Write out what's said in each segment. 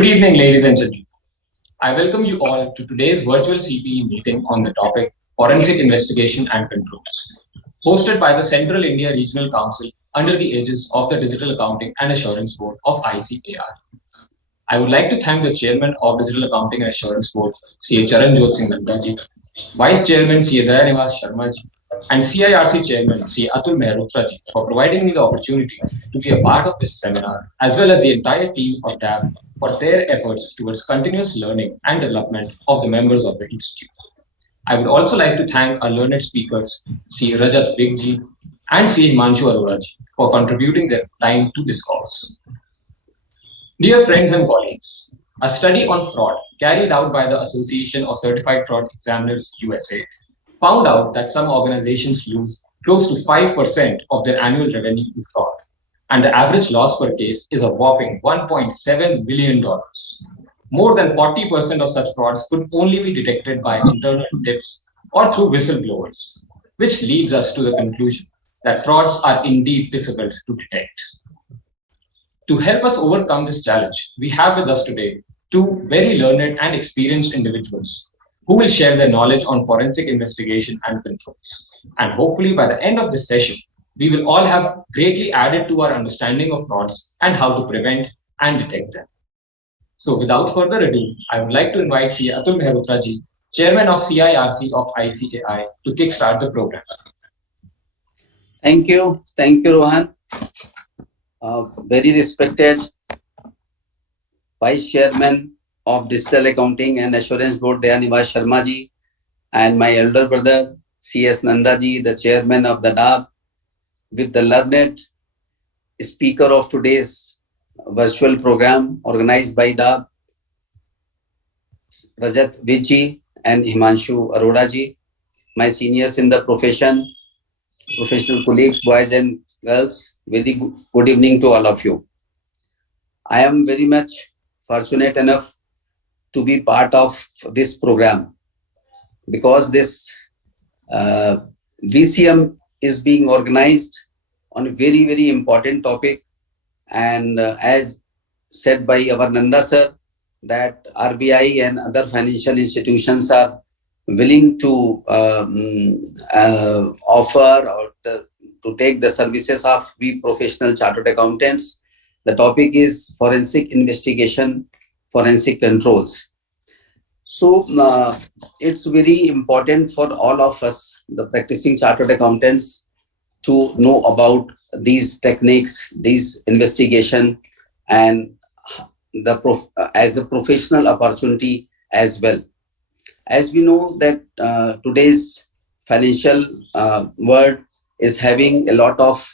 Good evening, ladies and gentlemen. I welcome you all to today's virtual CPE meeting on the topic Forensic Investigation and Controls, hosted by the Central India Regional Council under the aegis of the Digital Accounting and Assurance Board of ICAI. I would like to thank the Chairman of Digital Accounting and Assurance Board, CA Charanjot Singh Nandaji, Vice Chairman CA Dayanivas Sharmaji, and CIRC Chairman CA Atul Mehrotraji for providing me the opportunity to be a part of this seminar, as well as the entire team of DAB for their efforts towards continuous learning and development of the members of the institute. I would also like to thank our learned speakers, CA Rajat Begji and CA Himanshu Aroraji, for contributing their time to this cause. Dear friends and colleagues, a study on fraud carried out by the Association of Certified Fraud Examiners USA found out that some organizations lose close to 5% of their annual revenue to fraud, and the average loss per case is a whopping $1.7 million. More than 40% of such frauds could only be detected by internal tips or through whistleblowers, which leads us to the conclusion that frauds are indeed difficult to detect. To help us overcome this challenge, we have with us today two very learned and experienced individuals who will share their knowledge on forensic investigation and controls. And hopefully by the end of this session, we will all have greatly added to our understanding of frauds and how to prevent and detect them. So without further ado, I would like to invite CA Atul Mehrotraji, Chairman of CIRC of ICAI, to kickstart the program. Thank you, Rohan. Very respected Vice Chairman of Digital Accounting and Assurance Board, Dayanivas Sharmaji, and my elder brother, CS Nandaji, the Chairman of the DAB, with the learned speaker of today's virtual program organized by DAB, Rajat Begji and Himanshu Aroraji, my seniors in the profession, professional colleagues, boys and girls, very good evening to all of you. I am very much fortunate enough to be part of this program because this VCM is being organized on a very, very important topic. And as said by our Nanda sir, that RBI and other financial institutions are willing to offer or to take the services of we professional chartered accountants. The topic is forensic investigation, forensic controls. So it's very important for all of us, the practicing chartered accountants, to know about these techniques, these investigation, and as a professional opportunity as well. As we know that today's financial world is having a lot of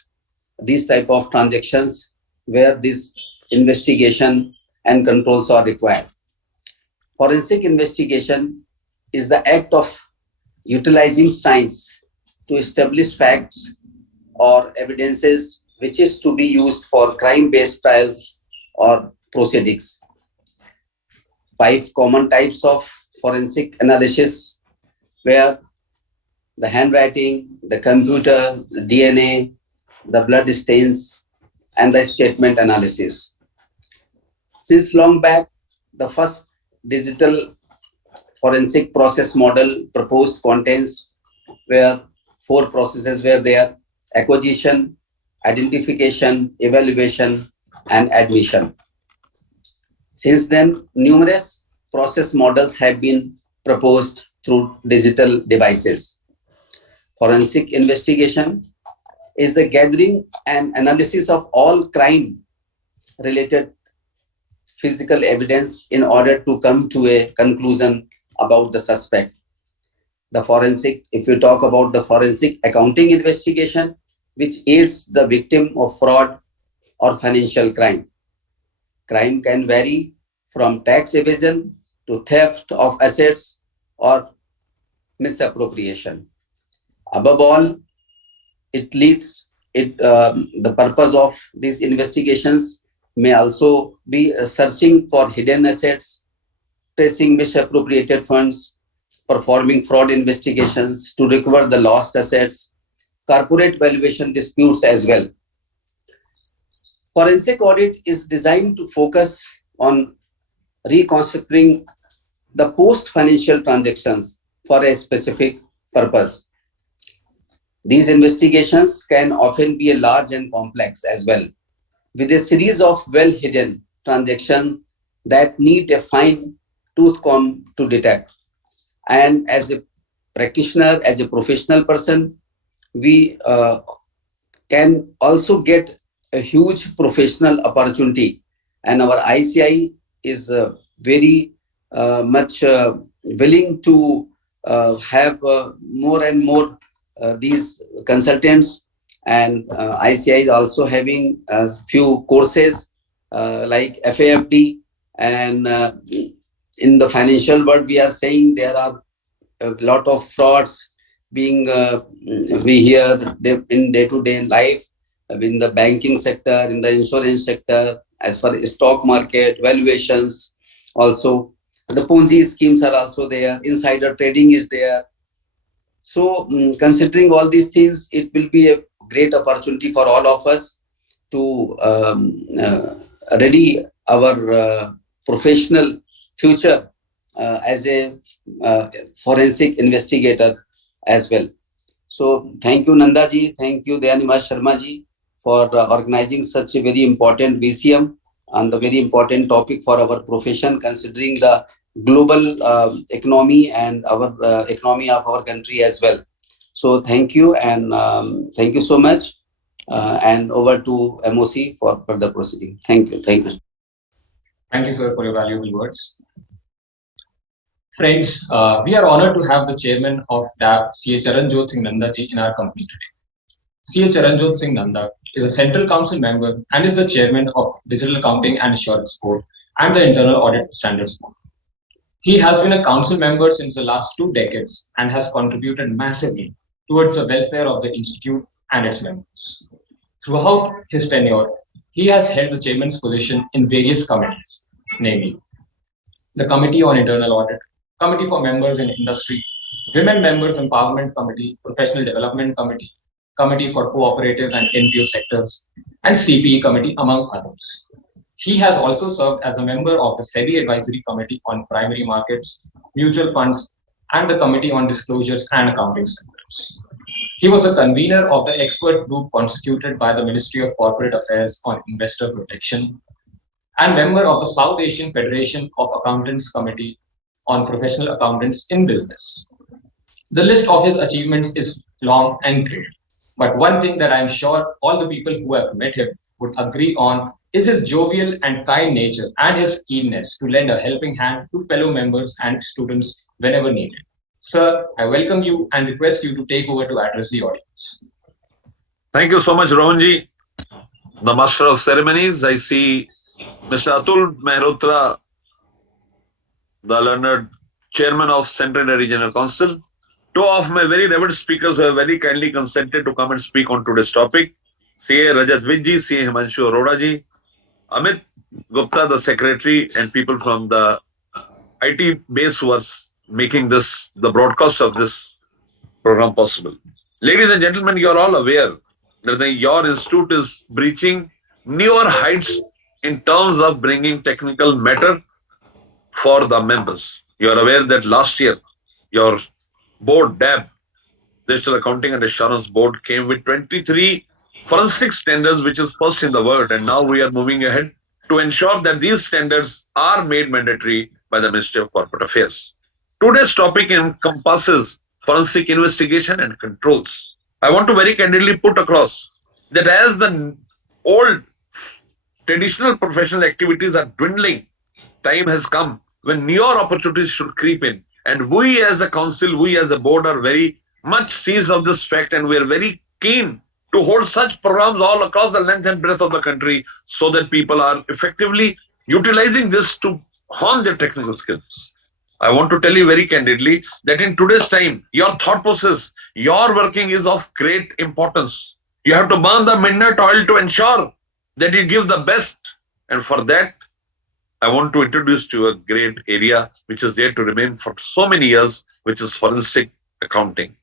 these type of transactions where this investigation and controls are required. Forensic investigation is the act of utilizing science to establish facts or evidences which is to be used for crime-based trials or proceedings. 5 common types of forensic analysis, where the handwriting, the computer, the DNA, the blood stains, and the statement analysis. Since long back, the first digital forensic process model proposed contains where 4 processes were there: acquisition, identification, evaluation, and admission. Since then, numerous process models have been proposed through digital devices. Forensic investigation is the gathering and analysis of all crime-related physical evidence in order to come to a conclusion about the suspect. The forensic, if you talk about the forensic accounting investigation, which aids the victim of fraud or financial crime. Crime can vary from tax evasion to theft of assets or misappropriation. Above all, the purpose of these investigations may also be searching for hidden assets, tracing misappropriated funds, performing fraud investigations to recover the lost assets, corporate valuation disputes as well. Forensic audit is designed to focus on reconstructing the post-financial transactions for a specific purpose. These investigations can often be large and complex as well, with a series of well-hidden transactions that need a fine-tooth comb to detect. And as a practitioner, as a professional person, we can also get a huge professional opportunity, and our ICI is very much willing to have more and more these consultants, and ICI is also having a few courses like FAFD, and in the financial world we are saying there are a lot of frauds being we hear in day-to-day life, in the banking sector, in the insurance sector, as far as stock market valuations. Also, the Ponzi schemes are also there. Insider trading is there. So, considering all these things, it will be a great opportunity for all of us to ready our professional future as a forensic investigator as well. So thank you, Nanda ji, thank you, Dayanima Sharma ji, for organizing such a very important VCM on the very important topic for our profession, considering the global economy and our economy of our country as well. So thank you, and thank you so much. And over to MOC for further proceeding. Thank you. Thank you. Thank you, sir, for your valuable words. Friends, we are honored to have the chairman of DAB, CA Charanjot Singh Nanda ji, in our company today. CA Charanjot Singh Nanda is a Central Council member and is the chairman of Digital Accounting and Assurance Board and the Internal Audit Standards Board. He has been a council member since the last 2 decades and has contributed massively towards the welfare of the institute and its members. Throughout his tenure, he has held the chairman's position in various committees, namely the Committee on Internal Audit, Committee for Members in Industry, Women Members Empowerment Committee, Professional Development Committee, Committee for Cooperative and NPO Sectors, and CPE Committee, among others. He has also served as a member of the SEBI Advisory Committee on Primary Markets, Mutual Funds, and the Committee on Disclosures and Accounting Standards. He was a convener of the expert group constituted by the Ministry of Corporate Affairs on Investor Protection and member of the South Asian Federation of Accountants Committee on Professional Accountants in Business. The list of his achievements is long and great, but one thing that I'm sure all the people who have met him would agree on is his jovial and kind nature and his keenness to lend a helping hand to fellow members and students whenever needed. Sir, I welcome you and request you to take over to address the audience. Thank you so much, Rohanji, the Master of Ceremonies. I see Mr. Atul Mehrotra, the learned Chairman of Central India Regional Council. 2 of my very revered speakers who have very kindly consented to come and speak on today's topic. CA Rajat Vijji, CA Himanshu Arora ji, Amit Gupta, the Secretary, and people from the IT base who are making this, the broadcast of this program possible. Ladies and gentlemen, you are all aware that your institute is breaching newer heights in terms of bringing technical matter for the members. You are aware that last year, your board, DAB, Digital Accounting and Assurance Board, came with 23 forensic standards, which is first in the world. And now we are moving ahead to ensure that these standards are made mandatory by the Ministry of Corporate Affairs. Today's topic encompasses forensic investigation and controls. I want to very candidly put across that as the old traditional professional activities are dwindling, time has come when newer opportunities should creep in. And we as a council, we as a board are very much seized of this fact, and we are very keen to hold such programs all across the length and breadth of the country so that people are effectively utilizing this to hone their technical skills. I want to tell you very candidly that in today's time, your thought process, your working is of great importance. You have to burn the midnight oil to ensure that you give the best. And for that, I want to introduce to you a great area which is there to remain for so many years, which is forensic accounting,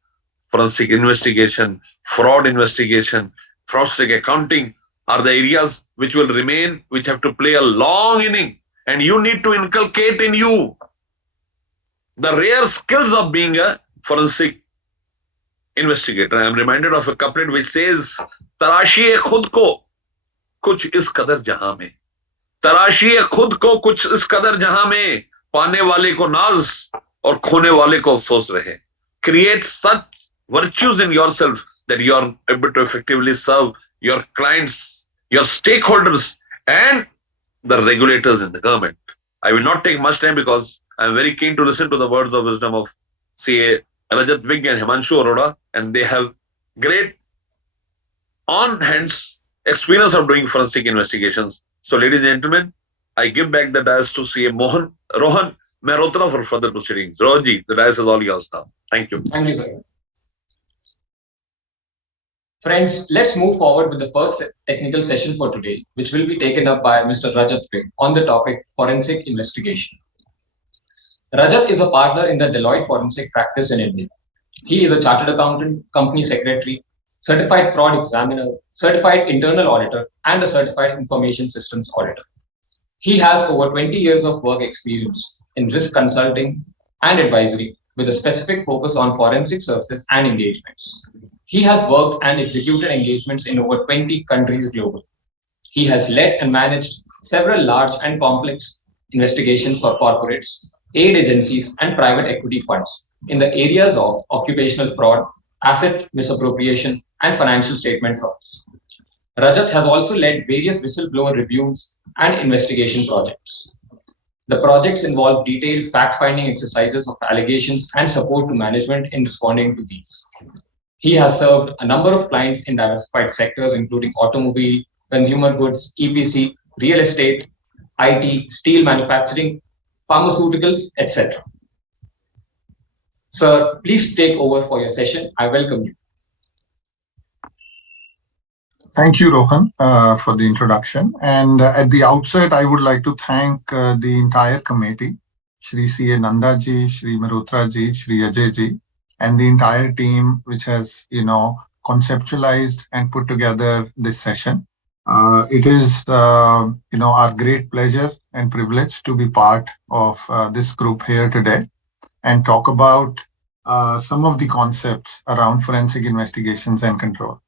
forensic investigation, fraud investigation, fraudulent accounting are the areas which will remain, which have to play a long inning And you need to inculcate in you the rare skills of being a forensic investigator. I am reminded of a couplet which says, तराशिए खुद को कुछ इस कदर जहां में, तराशिए खुद को कुछ इस कदर जहां में, पाने वाले को नाज और खोने वाले को अफसोस रहे. Create such virtues in yourself that you are able to effectively serve your clients, your stakeholders, and the regulators in the government. I will not take much time because I am very keen to listen to the words of wisdom of CA Rajat Vig and Himanshu Arora, and they have great on-hands experience of doing forensic investigations. So, ladies and gentlemen, I give back the dais to CA Rohan Mehrotra for further proceedings. Rohanji, the dais is all yours now. Thank you. Thank you, sir. Friends, let's move forward with the first technical session for today, which will be taken up by Mr. Rajat Vig on the topic forensic investigation. Rajat is a partner in the Deloitte forensic practice in India. He is a chartered accountant, company secretary, certified fraud examiner, certified internal auditor, and a certified information systems auditor. He has over 20 years of work experience in risk consulting and advisory with a specific focus on forensic services and engagements. He has worked and executed engagements in over 20 countries globally. He has led and managed several large and complex investigations for corporates, aid agencies, and private equity funds in the areas of occupational fraud, asset misappropriation, and financial statement frauds. Rajat has also led various whistleblower reviews and investigation projects. The projects involve detailed fact-finding exercises of allegations and support to management in responding to these. He has served a number of clients in diversified sectors, including automobile, consumer goods, EPC, real estate, IT, steel manufacturing, pharmaceuticals, etc. Sir, please take over for your session. I welcome you. Thank you, Rohan, for the introduction. And at the outset, I would like to thank the entire committee, Shri C.A. Nanda ji, Shri Mehrotra ji, Shri Ajay ji, and the entire team which has, conceptualized and put together this session. It is, our great pleasure and privilege to be part of this group here today and talk about some of the concepts around forensic investigations and control.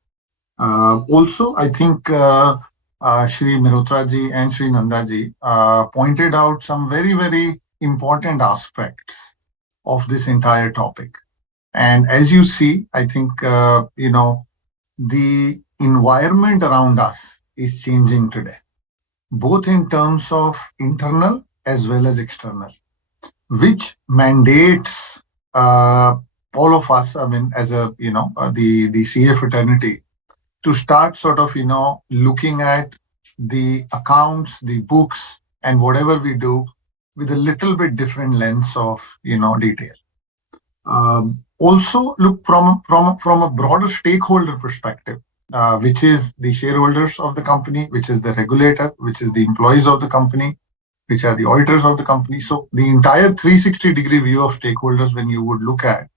Also, I think Shri Mehrotra ji and Shri Nanda ji pointed out some very, very important aspects of this entire topic. And as you see, I think, the environment around us is changing today, both in terms of internal as well as external, which mandates all of us, as the CA fraternity, to start sort of, looking at the accounts, the books, and whatever we do with a little bit different lens of, detail. Also look from a broader stakeholder perspective, which is the shareholders of the company, which is the regulator, which is the employees of the company, which are the auditors of the company. So the entire 360-degree view of stakeholders, when you would look at,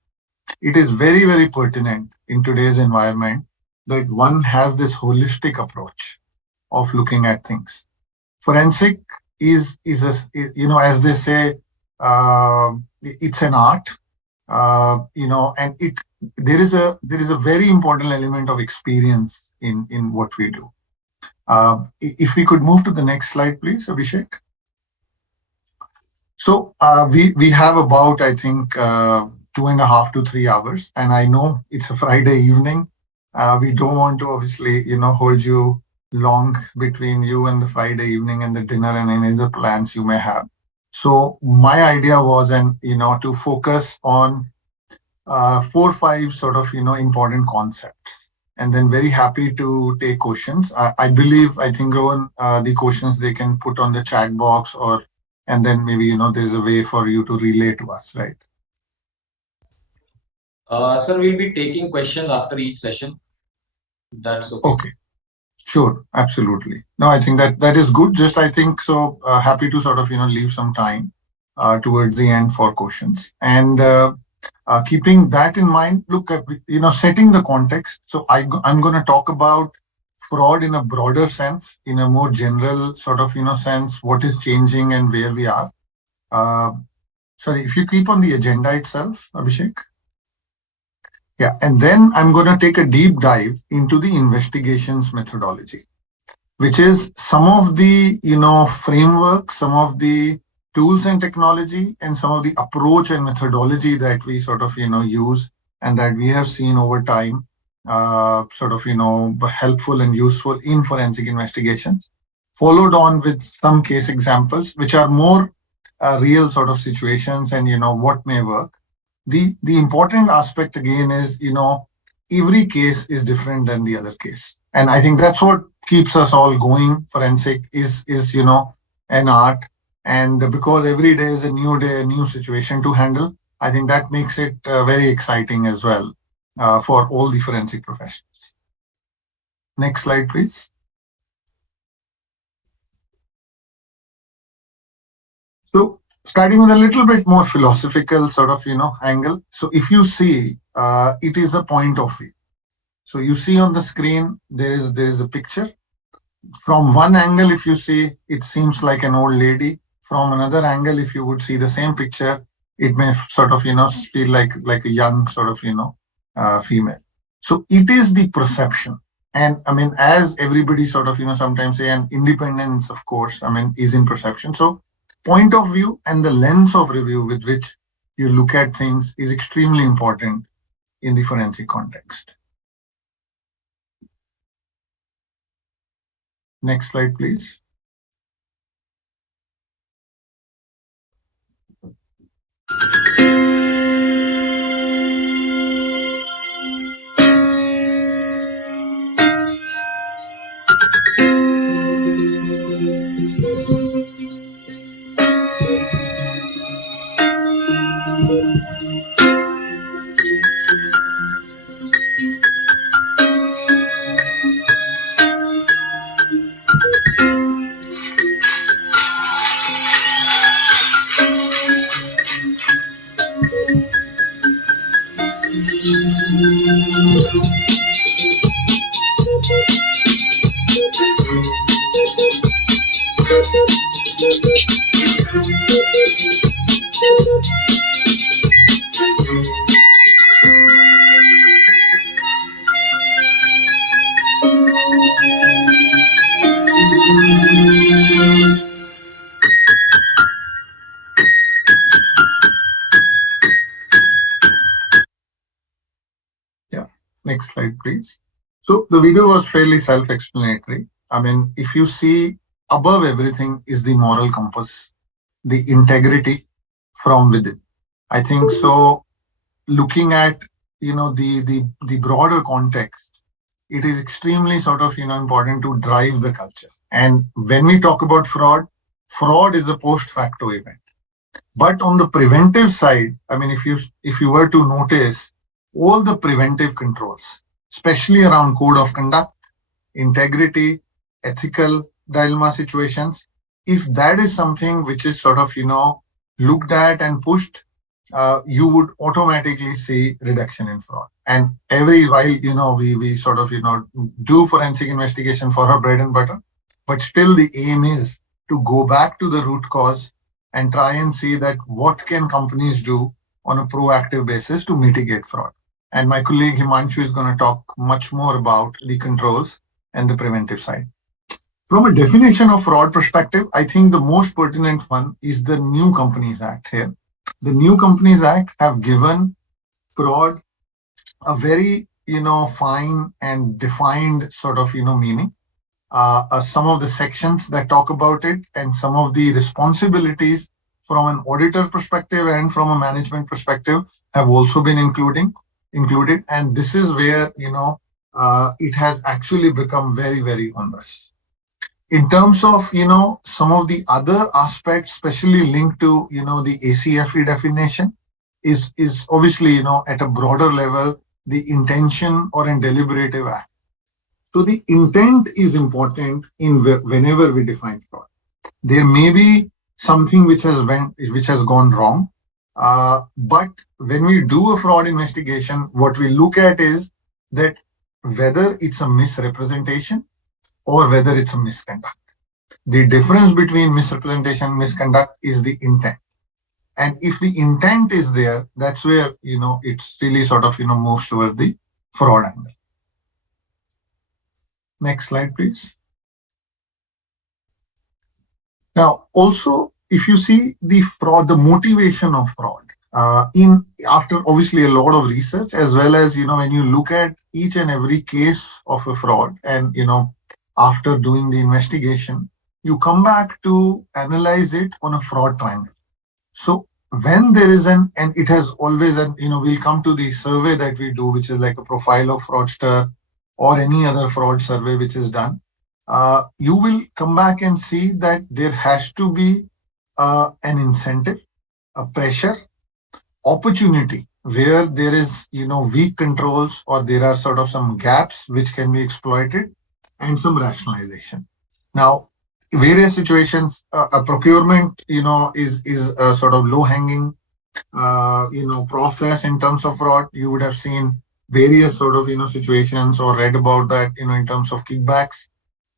it is very, very pertinent in today's environment that one has this holistic approach of looking at things. Forensic is as they say, it's an art. And there is a very important element of experience in what we do. If we could move to the next slide, please, Abhishek. So we have about, I think, 2.5 to 3 hours, and I know it's a Friday evening. We don't want to obviously, hold you long between you and the Friday evening and the dinner and any other plans you may have. So my idea was, to focus on 4 or 5 sort of, important concepts, and then very happy to take questions. I think, Rohan, the questions they can put on the chat box, and then maybe, there's a way for you to relay to us, right? Sir, we'll be taking questions after each session. That's okay. Okay. Sure, absolutely. No, I think that is good. Just I think so happy to sort of leave some time towards the end for questions. And keeping that in mind, look at setting the context. So I'm going to talk about fraud in a broader sense, in a more general sort of, sense, what is changing and where we are. Sorry, if you keep on the agenda itself, Abhishek. Yeah, and then I'm going to take a deep dive into the investigations methodology, which is some of the, framework, some of the tools and technology, and some of the approach and methodology that we sort of, use and that we have seen over time, sort of, helpful and useful in forensic investigations, followed on with some case examples, which are more real sort of situations and, what may work. The important aspect again is, every case is different than the other case. And I think that's what keeps us all going. Forensic is an art. And because every day is a new situation to handle, I think that makes it very exciting as well for all the forensic professionals. Next slide, please. So starting with a little bit more philosophical sort of, angle. So if you see, it is a point of view. So you see on the screen, there is a picture. From one angle, if you see, it seems like an old lady. From another angle, if you would see the same picture, it may sort of, feel like a young sort of, female. So it is the perception. And I mean, as everybody sort of, sometimes say, and independence, of course, I mean, is in perception. So point of view and the lens of review with which you look at things is extremely important in the forensic context. Next slide, please. Next slide, please. So the video was fairly self-explanatory. I mean, if you see above everything is the moral compass, the integrity from within. I think so. Looking at the broader context, it is extremely sort of important to drive the culture. And when we talk about fraud is a post facto event. But on the preventive side, I mean, if you were to notice all the preventive controls, especially around code of conduct, integrity, ethical dilemma situations, if that is something which is sort of, looked at and pushed, you would automatically see reduction in fraud. And every while, we sort of, do forensic investigation for our bread and butter, but still the aim is to go back to the root cause and try and see that what can companies do on a proactive basis to mitigate fraud. And my colleague Himanshu is going to talk much more about the controls and the preventive side. From a definition of fraud perspective, I think the most pertinent one is the New Companies Act here. The New Companies Act have given fraud a very, fine and defined sort of, meaning. Some of the sections that talk about it and some of the responsibilities from an auditor's perspective and from a management perspective have also been included. And this is where, it has actually become very, very onerous. In terms of, some of the other aspects, especially linked to, the ACFE definition is obviously, at a broader level, the intention or a deliberative act. So the intent is important in whenever we define fraud. There may be something which has gone wrong, but when we do a fraud investigation, what we look at is that whether it's a misrepresentation or whether it's a misconduct. The difference between misrepresentation and misconduct is the intent. And if the intent is there, that's where, it's really sort of, moves towards the fraud angle. Next slide, please. Now, also, if you see the fraud, the motivation of fraud, after obviously a lot of research, as well as, when you look at each and every case of a fraud and, after doing the investigation, you come back to analyze it on a fraud triangle. So when there is and it has always, we'll come to the survey that we do, which is like a profile of fraudster or any other fraud survey which is done. You will come back and see that there has to be an incentive, a pressure, opportunity where there is, weak controls or there are sort of some gaps which can be exploited, and some rationalization. Now, various situations, a procurement, is a sort of low hanging, process in terms of fraud. You would have seen various sort of, situations or read about that, in terms of kickbacks.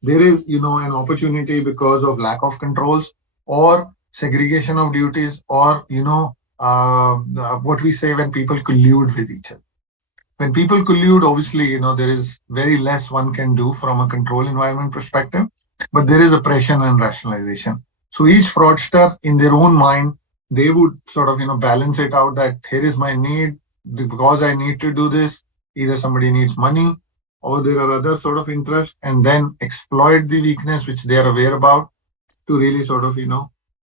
There is, an opportunity because of lack of controls or segregation of duties, or, what we say when people collude with each other. When people collude, obviously, there is very less one can do from a control environment perspective, but there is oppression and rationalization. So each fraudster in their own mind, they would sort of, balance it out that here is my need, because I need to do this, either somebody needs money or there are other sort of interests, and then exploit the weakness which they are aware about to really sort of,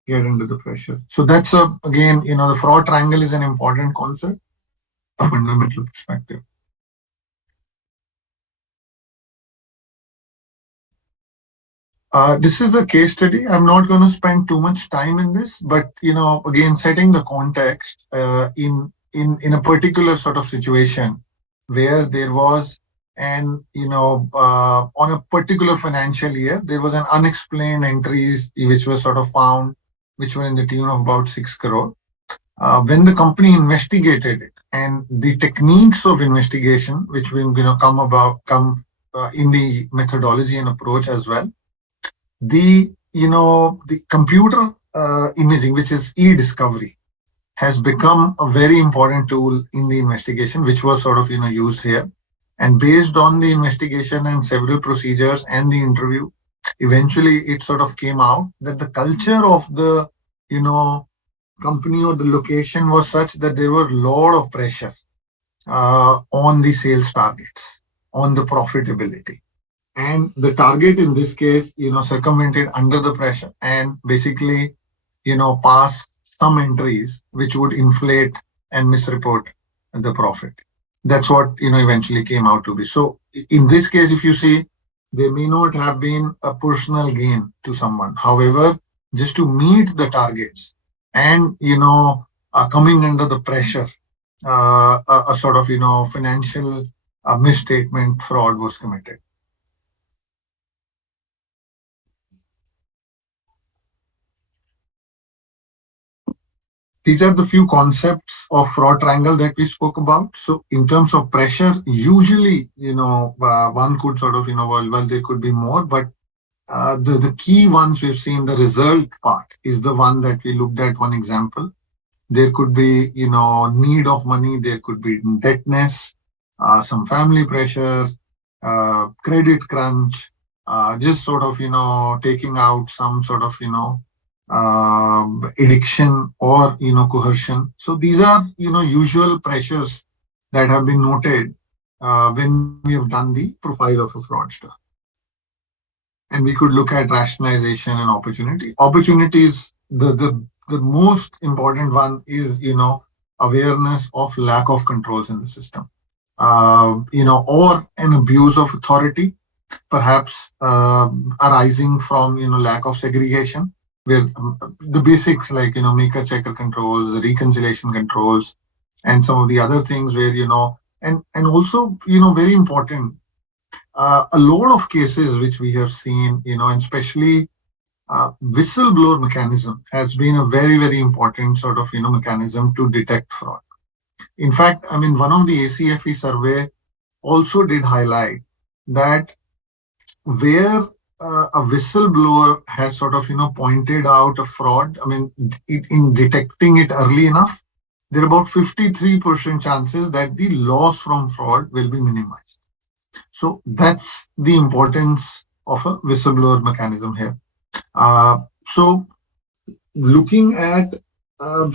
get into the pressure. So that's again, the fraud triangle is an important concept, a fundamental perspective. This is a case study. I'm not going to spend too much time in this, but again, setting the context in a particular sort of situation where there was an on a particular financial year there was an unexplained entries which were sort of found, which were in the tune of about 6 crore. When the company investigated it, and the techniques of investigation, which will come in the methodology and approach as well, the computer imaging, which is e-discovery, has become a very important tool in the investigation, which was sort of used here. And based on the investigation and several procedures and the interview, eventually it sort of came out that the culture of the company or the location was such that there were a lot of pressure on the sales targets, on the profitability. And the target in this case, circumvented under the pressure and basically, passed some entries which would inflate and misreport the profit. That's what, eventually came out to be. So in this case, if you see, there may not have been a personal gain to someone. However, just to meet the targets and, coming under the pressure, a sort of, financial misstatement fraud was committed. These are the few concepts of fraud triangle that we spoke about. So in terms of pressure, usually, one could sort of, well, there could be more, but the key ones we've seen, the result part is the one that we looked at. One example, there could be, need of money, there could be indebtedness, some family pressure, credit crunch, just sort of, taking out some sort of, addiction or coercion. So these are usual pressures that have been noted when we have done the profile of a fraudster. And we could look at rationalization and opportunity. Opportunities, the most important one is awareness of lack of controls in the system, or an abuse of authority, perhaps arising from lack of segregation, where the basics like maker checker controls, the reconciliation controls, and some of the other things where and also very important, a lot of cases which we have seen, and especially whistleblower mechanism has been a very, very important sort of mechanism to detect fraud. In fact, I mean, one of the ACFE survey also did highlight that where a whistleblower has sort of, pointed out a fraud, in detecting it early enough, there are about 53% chances that the loss from fraud will be minimized. So that's the importance of a whistleblower mechanism here. So looking at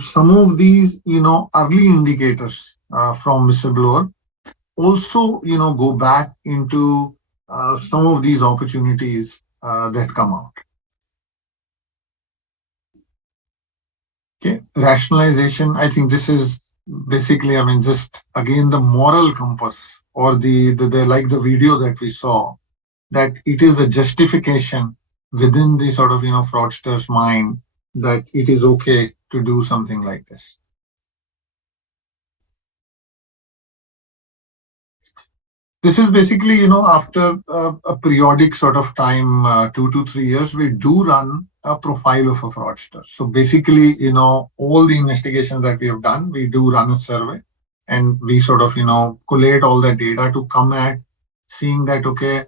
some of these, early indicators from whistleblower also, go back into some of these opportunities that come out. Okay, rationalization. I think this is basically, just again the moral compass, or the like the video that we saw, that it is the justification within the sort of, fraudster's mind that it is okay to do something like this. This is basically, after a periodic sort of time, 2 to 3 years, we do run a profile of a fraudster. So basically, all the investigations that we have done, we do run a survey, and we sort of, collate all that data to come at seeing that, okay,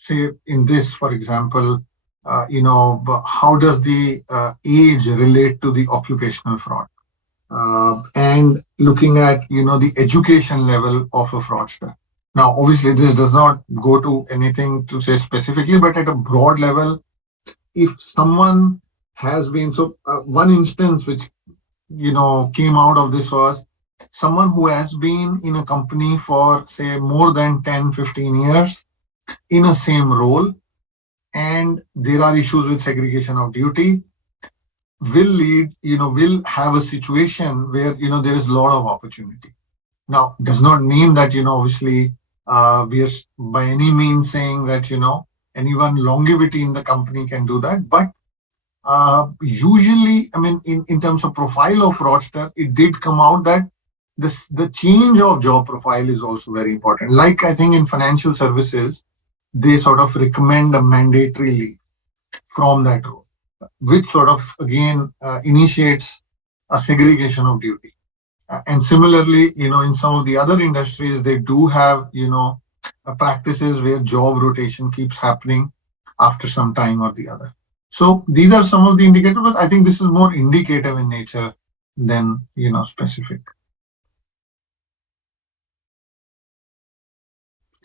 say in this, for example, how does the age relate to the occupational fraud? And looking at, the education level of a fraudster. Now, obviously, this does not go to anything to say specifically, but at a broad level, if someone has been, one instance which, came out of this was someone who has been in a company for, say, more than 10, 15 years in a same role, and there are issues with segregation of duty, will have a situation where, there is a lot of opportunity. Now, does not mean that, obviously, we are by any means saying that, anyone longevity in the company can do that. But usually, in terms of profile of fraudster, it did come out that the change of job profile is also very important. Like, I think in financial services, they sort of recommend a mandatory leave from that role, which sort of, again, initiates a segregation of duty. And similarly, in some of the other industries, they do have, practices where job rotation keeps happening after some time or the other. So these are some of the indicators, but I think this is more indicative in nature than, specific.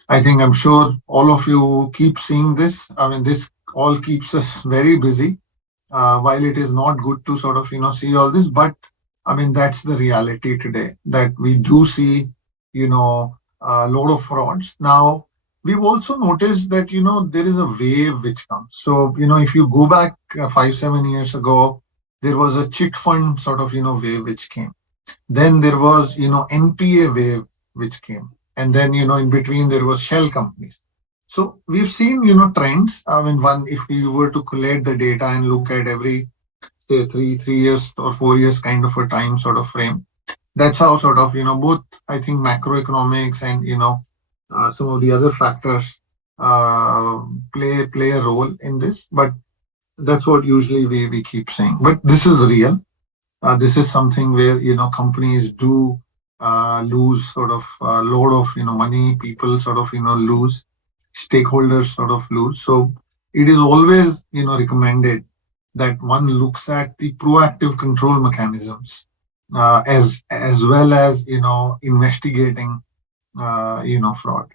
I think I'm sure all of you keep seeing this. This all keeps us very busy. While it is not good to sort of, see all this, but that's the reality today, that we do see, a lot of frauds. Now, we've also noticed that, there is a wave which comes. So, if you go back 5-7 years ago, there was a chit fund sort of, wave which came. Then there was, NPA wave which came. And then, in between, there was shell companies. So we've seen, trends. One, if we were to collate the data and look at every, say, 3 years or 4 years kind of a time sort of frame, that's how sort of, both, I think, macroeconomics and, some of the other factors play a role in this. But that's what usually we keep saying. But this is real. This is something where, companies do lose sort of a load of, money, people sort of, lose, stakeholders sort of lose. So it is always, recommended that one looks at the proactive control mechanisms as well as, investigating, fraud.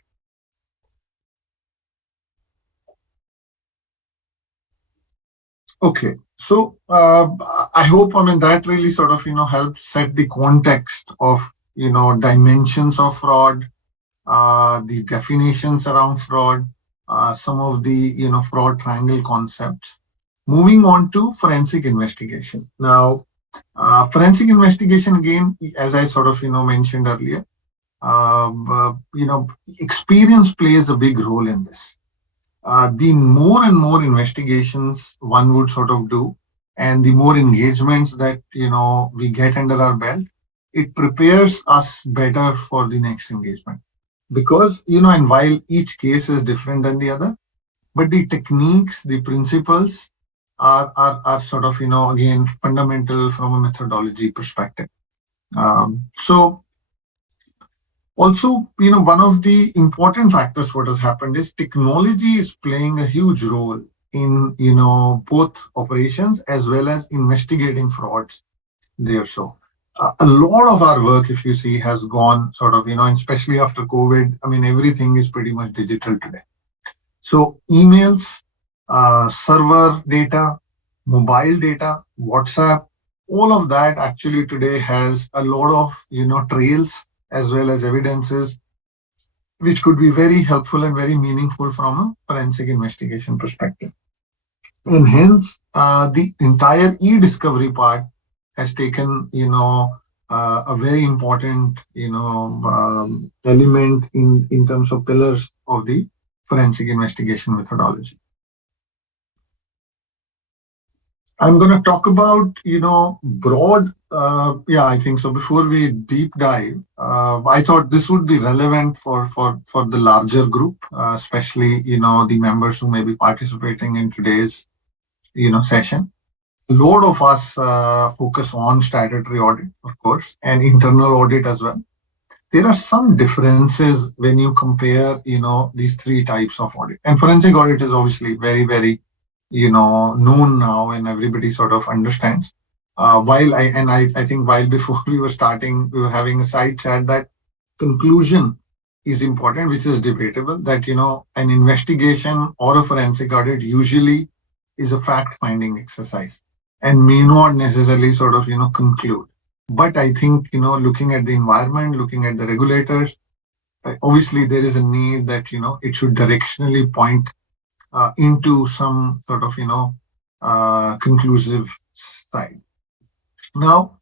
Okay, so I hope, that really sort of, helps set the context of, dimensions of fraud, the definitions around fraud, some of the, fraud triangle concepts. Moving on to forensic investigation. Now, forensic investigation, again, as I sort of, mentioned earlier, experience plays a big role in this. The more and more investigations one would sort of do, and the more engagements that, we get under our belt, it prepares us better for the next engagement. Because, and while each case is different than the other, but the techniques, the principles are sort of, again, fundamental from a methodology perspective. So Also, one of the important factors what has happened is technology is playing a huge role in, both operations as well as investigating frauds there. So a lot of our work, if you see, has gone sort of, especially after COVID, everything is pretty much digital today. So emails, server data, mobile data, WhatsApp, all of that actually today has a lot of, trails as well as evidences, which could be very helpful and very meaningful from a forensic investigation perspective. And hence, the entire e-discovery part has taken, a very important, element in terms of pillars of the forensic investigation methodology. I'm going to talk about, broad, I think so. Before we deep dive, I thought this would be relevant for the larger group, especially, the members who may be participating in today's, session. A lot of us focus on statutory audit, of course, and internal audit as well. There are some differences when you compare, these three types of audit. And forensic audit is obviously very, very, known now and everybody sort of understands. I think while before we were starting, we were having a side chat that conclusion is important, which is debatable, that, an investigation or a forensic audit usually is a fact-finding exercise and may not necessarily sort of, conclude. But I think, looking at the environment, looking at the regulators, obviously there is a need that, it should directionally point into some sort of, conclusive side. Now,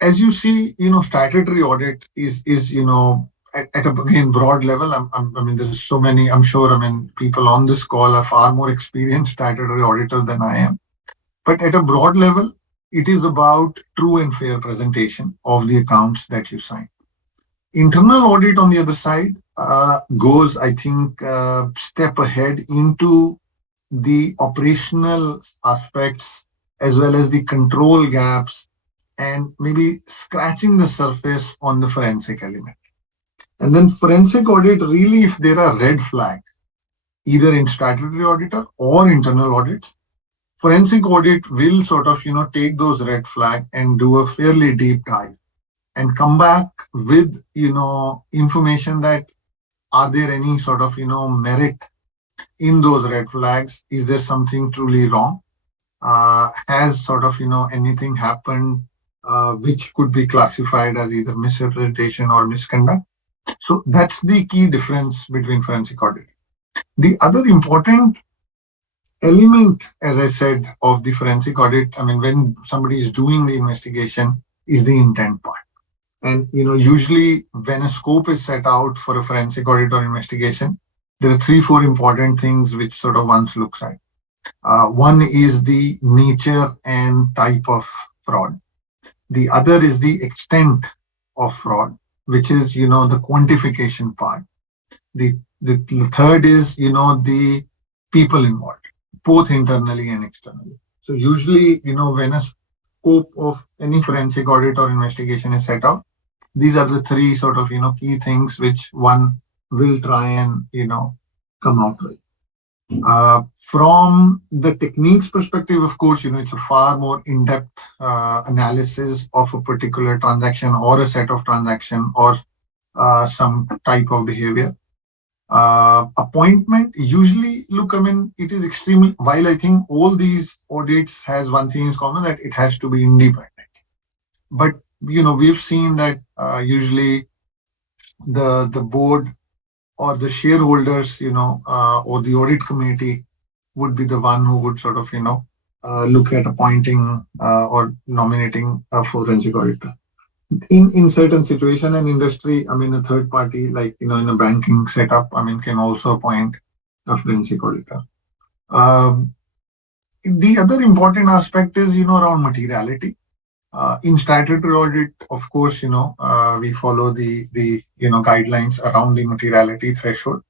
as you see, statutory audit is at a again broad level. There's so many. I'm sure. People on this call are far more experienced statutory auditor than I am. But at a broad level, it is about true and fair presentation of the accounts that you sign. Internal audit, on the other side, goes, I think, step ahead into the operational aspects as well as the control gaps and maybe scratching the surface on the forensic element. And then forensic audit, really, if there are red flags, either in statutory auditor or internal audits, forensic audit will sort of, take those red flags and do a fairly deep dive and come back with, information that are there any sort of, merit in those red flags? Is there something truly wrong? Has sort of, anything happened which could be classified as either misrepresentation or misconduct? So that's the key difference between forensic audit. The other important element, as I said, of the forensic audit, when somebody is doing the investigation, is the intent part. And, usually when a scope is set out for a forensic audit or investigation, there are 3-4 important things which sort of one looks at. One is the nature and type of fraud. The other is the extent of fraud, which is, the quantification part. The third is, the people involved, both internally and externally. So usually, when a scope of any forensic audit or investigation is set out, these are the 3 sort of, key things which one will try and, come out with. From the techniques perspective, of course, it's a far more in-depth analysis of a particular transaction or a set of transaction or some type of behavior. Appointment, usually, look, it is extremely, while I think all these audits has one thing in common, that it has to be independent. But, we've seen that usually the board or the shareholders, or the audit committee would be the one who would sort of, look at appointing or nominating a forensic auditor. In certain situation and industry, a third party, like, in a banking setup, can also appoint a forensic auditor. The other important aspect is, around materiality. In statutory audit, of course, we follow the guidelines around the materiality threshold.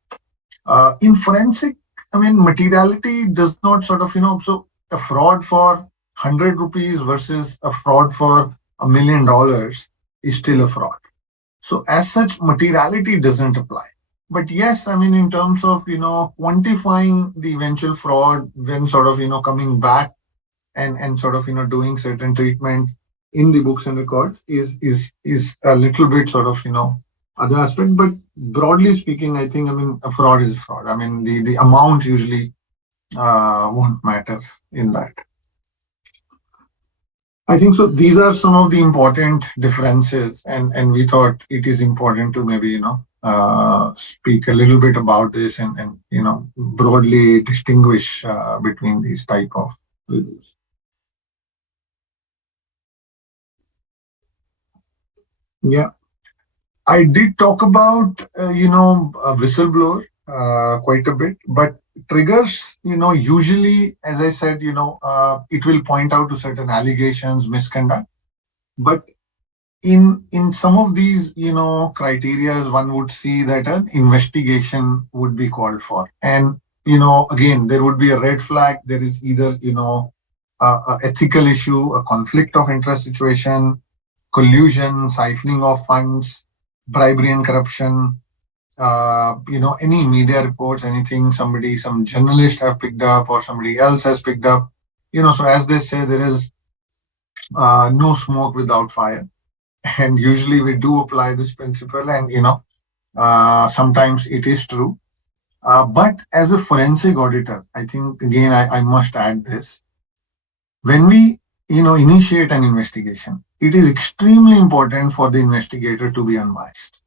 In forensic, materiality does not sort of, so a fraud for 100 rupees versus a fraud for $1 million is still a fraud. So as such, materiality doesn't apply. But yes, I mean, in terms of, quantifying the eventual fraud when sort of, coming back and sort of, doing certain treatment in the books and records is a little bit sort of, other aspect. But broadly speaking, I think, I mean, a fraud is a fraud. I mean, the amount usually won't matter in that. I think so. These are some of the important differences, and we thought it is important to maybe speak a little bit about this and broadly distinguish between these type of reviews. Yeah, I did talk about a whistleblower quite a bit, but triggers, usually, as I said, it will point out to certain allegations, misconduct, but in some of these criteria, one would see that an investigation would be called for, and again there would be a red flag. There is either a ethical issue, a conflict of interest situation, collusion, siphoning of funds, bribery and corruption, any media reports, anything some journalist have picked up or somebody else has picked up, so as they say, there is no smoke without fire. And usually we do apply this principle, and sometimes it is true. But as a forensic auditor, I think again I must add this: when we initiate an investigation, it is extremely important for the investigator to be unbiased.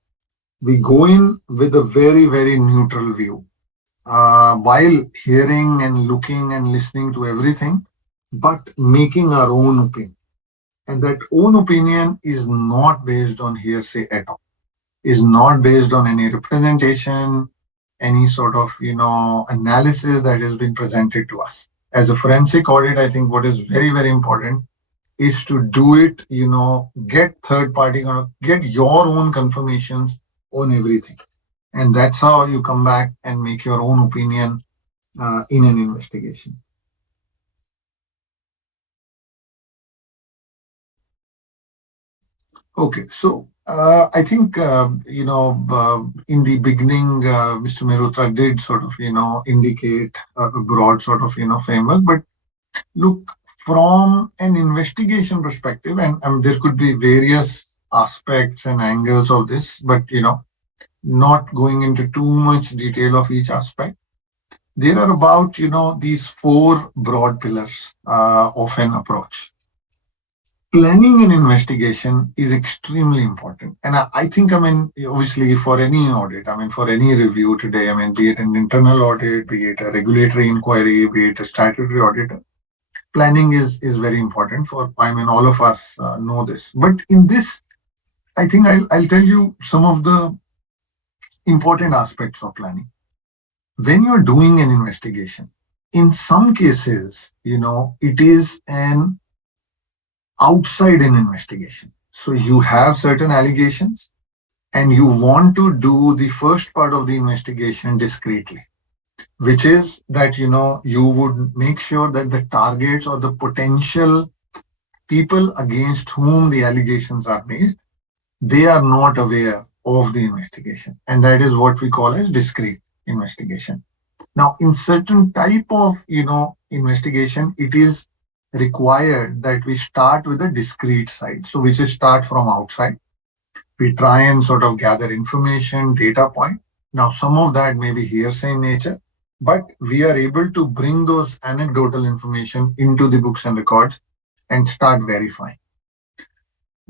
We go in with a very neutral view, while hearing and looking and listening to everything, but making our own opinion. And that own opinion is not based on hearsay at all, is not based on any representation, any sort of analysis that has been presented to us. As a forensic audit, I think what is very important is to do it, get third party, get your own confirmations on everything. And that's how you come back and make your own opinion in an investigation. Okay, so I think in the beginning, Mr. Mehrotra did sort of indicate a broad sort of framework. But look, from an investigation perspective, and there could be various aspects and angles of this, but not going into too much detail of each aspect. There are about these four broad pillars of an approach. Planning an investigation is extremely important. And I think, I mean, obviously for any audit, I mean, for any review today, I mean, be it an internal audit, be it a regulatory inquiry, be it a statutory audit, planning is very important for, I mean, all of us know this. But in this, I think I'll tell you some of the important aspects of planning. When you're doing an investigation, in some cases, it is an outside an investigation. So you have certain allegations and you want to do the first part of the investigation discreetly, which is that, you would make sure that the targets or the potential people against whom the allegations are made, they are not aware of the investigation. And that is what we call as discreet investigation. Now, in certain type of, investigation, it is required that we start with a discrete side. So we just start from outside. We try and sort of gather information, data point. Now, some of that may be hearsay in nature, but we are able to bring those anecdotal information into the books and records and start verifying.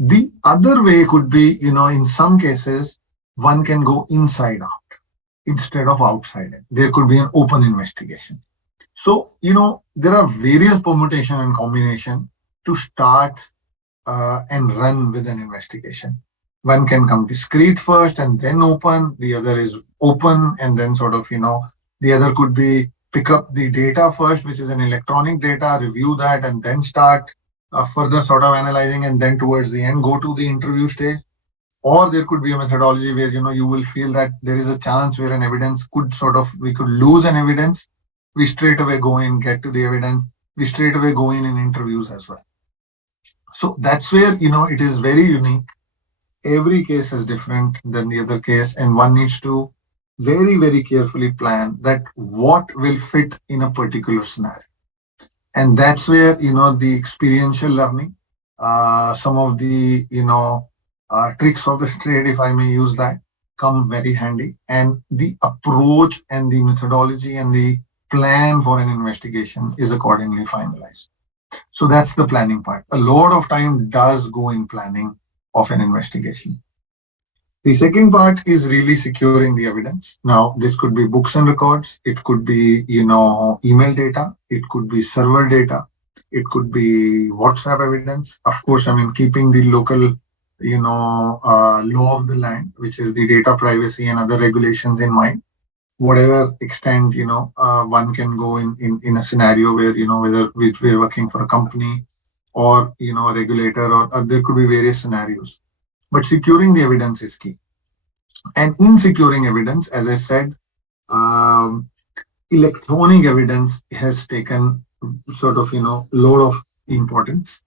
The other way could be, in some cases, one can go inside out instead of outside. There could be an open investigation. So, there are various permutation and combination to start and run with an investigation. One can come discrete first and then open. The other is open and then sort of, the other could be pick up the data first, which is an electronic data, review that, and then start further sort of analyzing, and then towards the end go to the interview stage. Or there could be a methodology where you will feel that there is a chance where an evidence could we could lose an evidence. We straight away go in, get to the evidence. We straight away go in interviews as well. So that's where it is very unique. Every case is different than the other case, and one needs to very, very carefully plan that what will fit in a particular scenario. And that's where, the experiential learning, some of the, tricks of the trade, if I may use that, come very handy. And the approach and the methodology and the plan for an investigation is accordingly finalized. So that's the planning part. A lot of time does go in planning of an investigation. The second part is really securing the evidence. Now, this could be books and records. It could be, email data. It could be server data. It could be WhatsApp evidence. Of course, keeping the local, law of the land, which is the data privacy and other regulations in mind. Whatever extent, one can go in a scenario where, whether we're working for a company or, a regulator, or there could be various scenarios. But securing the evidence is key. And in securing evidence, as I said, electronic evidence has taken sort of, lot of importance.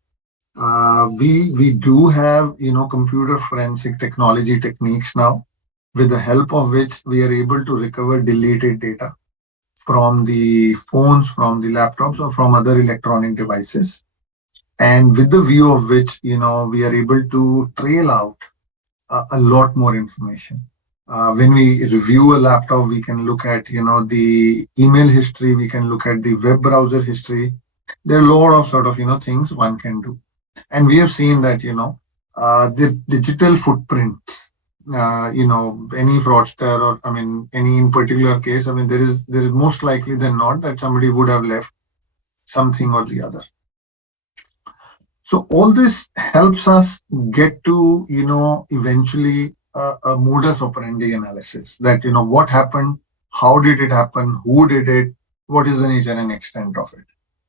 We do have, computer forensic technology techniques now, with the help of which we are able to recover deleted data from the phones, from the laptops, or from other electronic devices. And with the view of which, we are able to trail out a lot more information. When we review a laptop, we can look at, the email history, we can look at the web browser history. There are a lot of sort of, things one can do. And we have seen that, the digital footprint, any fraudster, or, any in particular case, there is most likely than not that somebody would have left something or the other. So all this helps us get to, eventually a modus operandi analysis that, what happened, how did it happen, who did it, what is the nature and extent of it,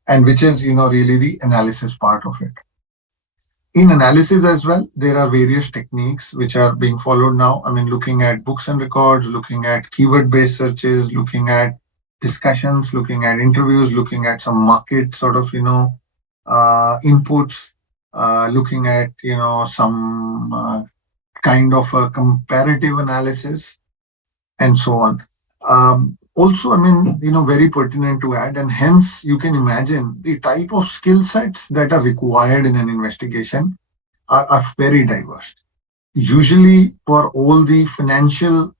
and which is, really the analysis part of it. In analysis as well, there are various techniques which are being followed now. Looking at books and records, looking at keyword-based searches, looking at discussions, looking at interviews, looking at some market sort of, inputs, looking at, some kind of a comparative analysis, and so on. Also, very pertinent to add, and hence you can imagine the type of skill sets that are required in an investigation are very diverse. Usually for all the financial,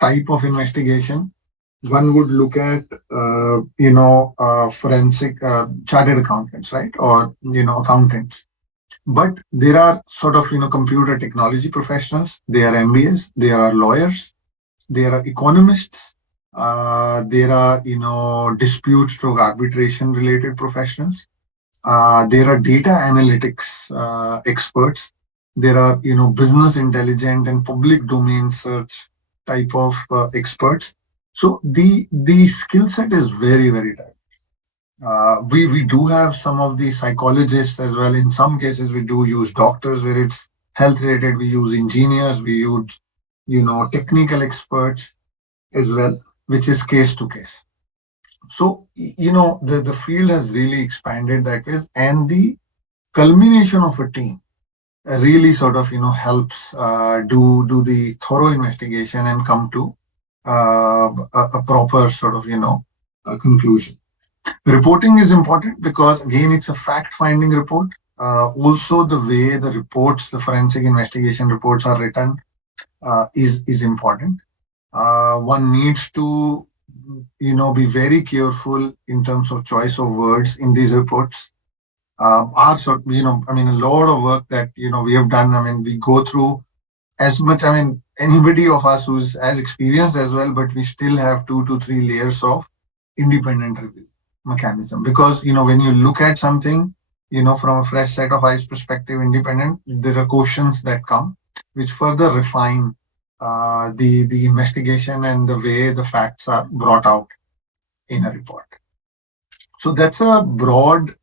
type of investigation, one would look at, forensic chartered accountants, right? Or, accountants. But there are sort of, computer technology professionals. They are MBAs. There are lawyers. There are economists. There are, dispute stroke arbitration related professionals. There are data analytics experts. There are, business intelligence and public domain search type of experts. So the skill set is very, very diverse. We do have some of the psychologists as well. In some cases, we do use doctors where it's health related. We use engineers. We use, technical experts as well, which is case to case. So, the field has really expanded that way, and the culmination of a team really sort of, helps do the thorough investigation and come to a proper sort of, conclusion. Reporting is important because, again, it's a fact-finding report. Also, the way the reports, the forensic investigation reports are written is important. One needs to, be very careful in terms of choice of words in these reports. Our sort, a lot of work that, we have done, we go through as much, anybody of us who's as experienced as well, but we still have 2 to 3 layers of independent review mechanism. Because, when you look at something, from a fresh set of eyes perspective, independent, there are questions that come which further refine the investigation and the way the facts are brought out in a report. So that's a broad,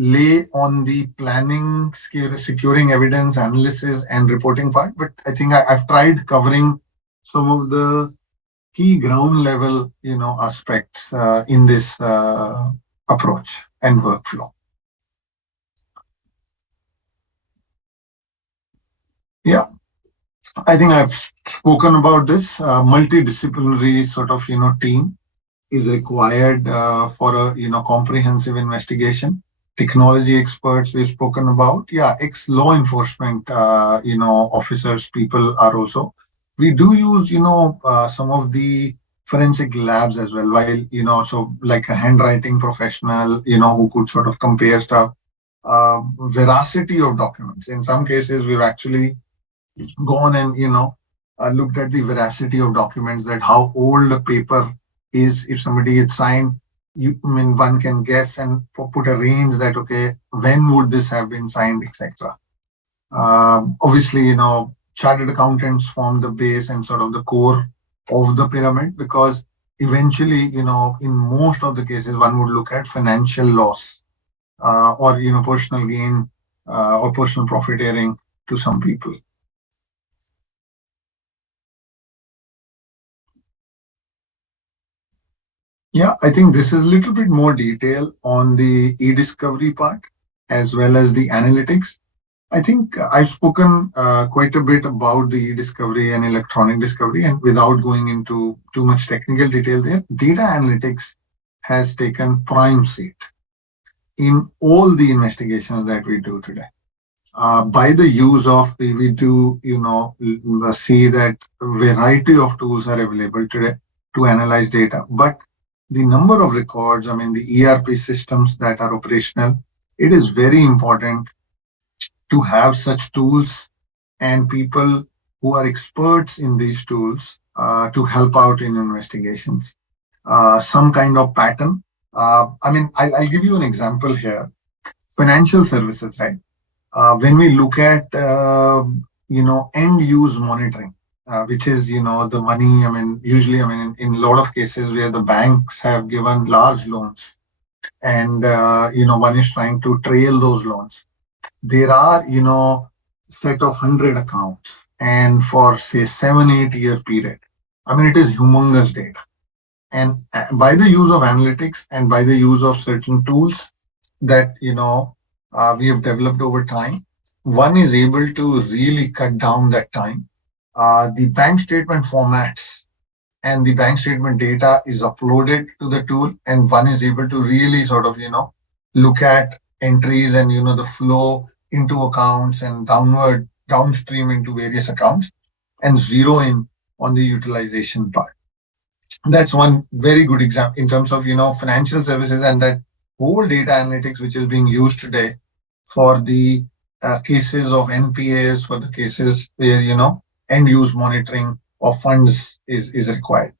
lay on the planning, securing evidence, analysis, and reporting part. But I think I've tried covering some of the key ground level, aspects in this approach and workflow. Yeah, I think I've spoken about this. Multidisciplinary sort of, team is required for a, comprehensive investigation. Technology experts we've spoken about. Yeah, ex-law enforcement, officers, people are also. We do use, some of the forensic labs as well, while, so like a handwriting professional, who could sort of compare stuff, veracity of documents. In some cases, we've actually gone and looked at the veracity of documents, that how old a paper is. If somebody had signed, I mean, one can guess and put a range that, okay, when would this have been signed, etc. Obviously, chartered accountants form the base and sort of the core of the pyramid, because eventually, in most of the cases, one would look at financial loss, or personal gain, or personal profiteering to some people. Yeah, I think this is a little bit more detail on the e-discovery part as well as the analytics. I think I've spoken quite a bit about the e-discovery and electronic discovery, and without going into too much technical detail there, data analytics has taken prime seat in all the investigations that we do today. By the use of, we do, see that a variety of tools are available today to analyze data. But the number of records, I mean, the ERP systems that are operational, it is very important to have such tools and people who are experts in these tools to help out in investigations. Some kind of pattern. I mean, I'll give you an example here. Financial services, right? When we look at end use monitoring, which is the money. I mean, usually, I mean, in a lot of cases where the banks have given large loans, and one is trying to trail those loans. There are set of 100 accounts, and for say 7-8 year period, I mean, it is humongous data. And by the use of analytics and by the use of certain tools that we have developed over time, one is able to really cut down that time. The bank statement formats and the bank statement data is uploaded to the tool, and one is able to really sort of look at entries and the flow into accounts and downstream into various accounts, and zero in on the utilization part. That's one very good example in terms of financial services, and that whole data analytics which is being used today for the cases of NPAs, for the cases where end use monitoring of funds is required.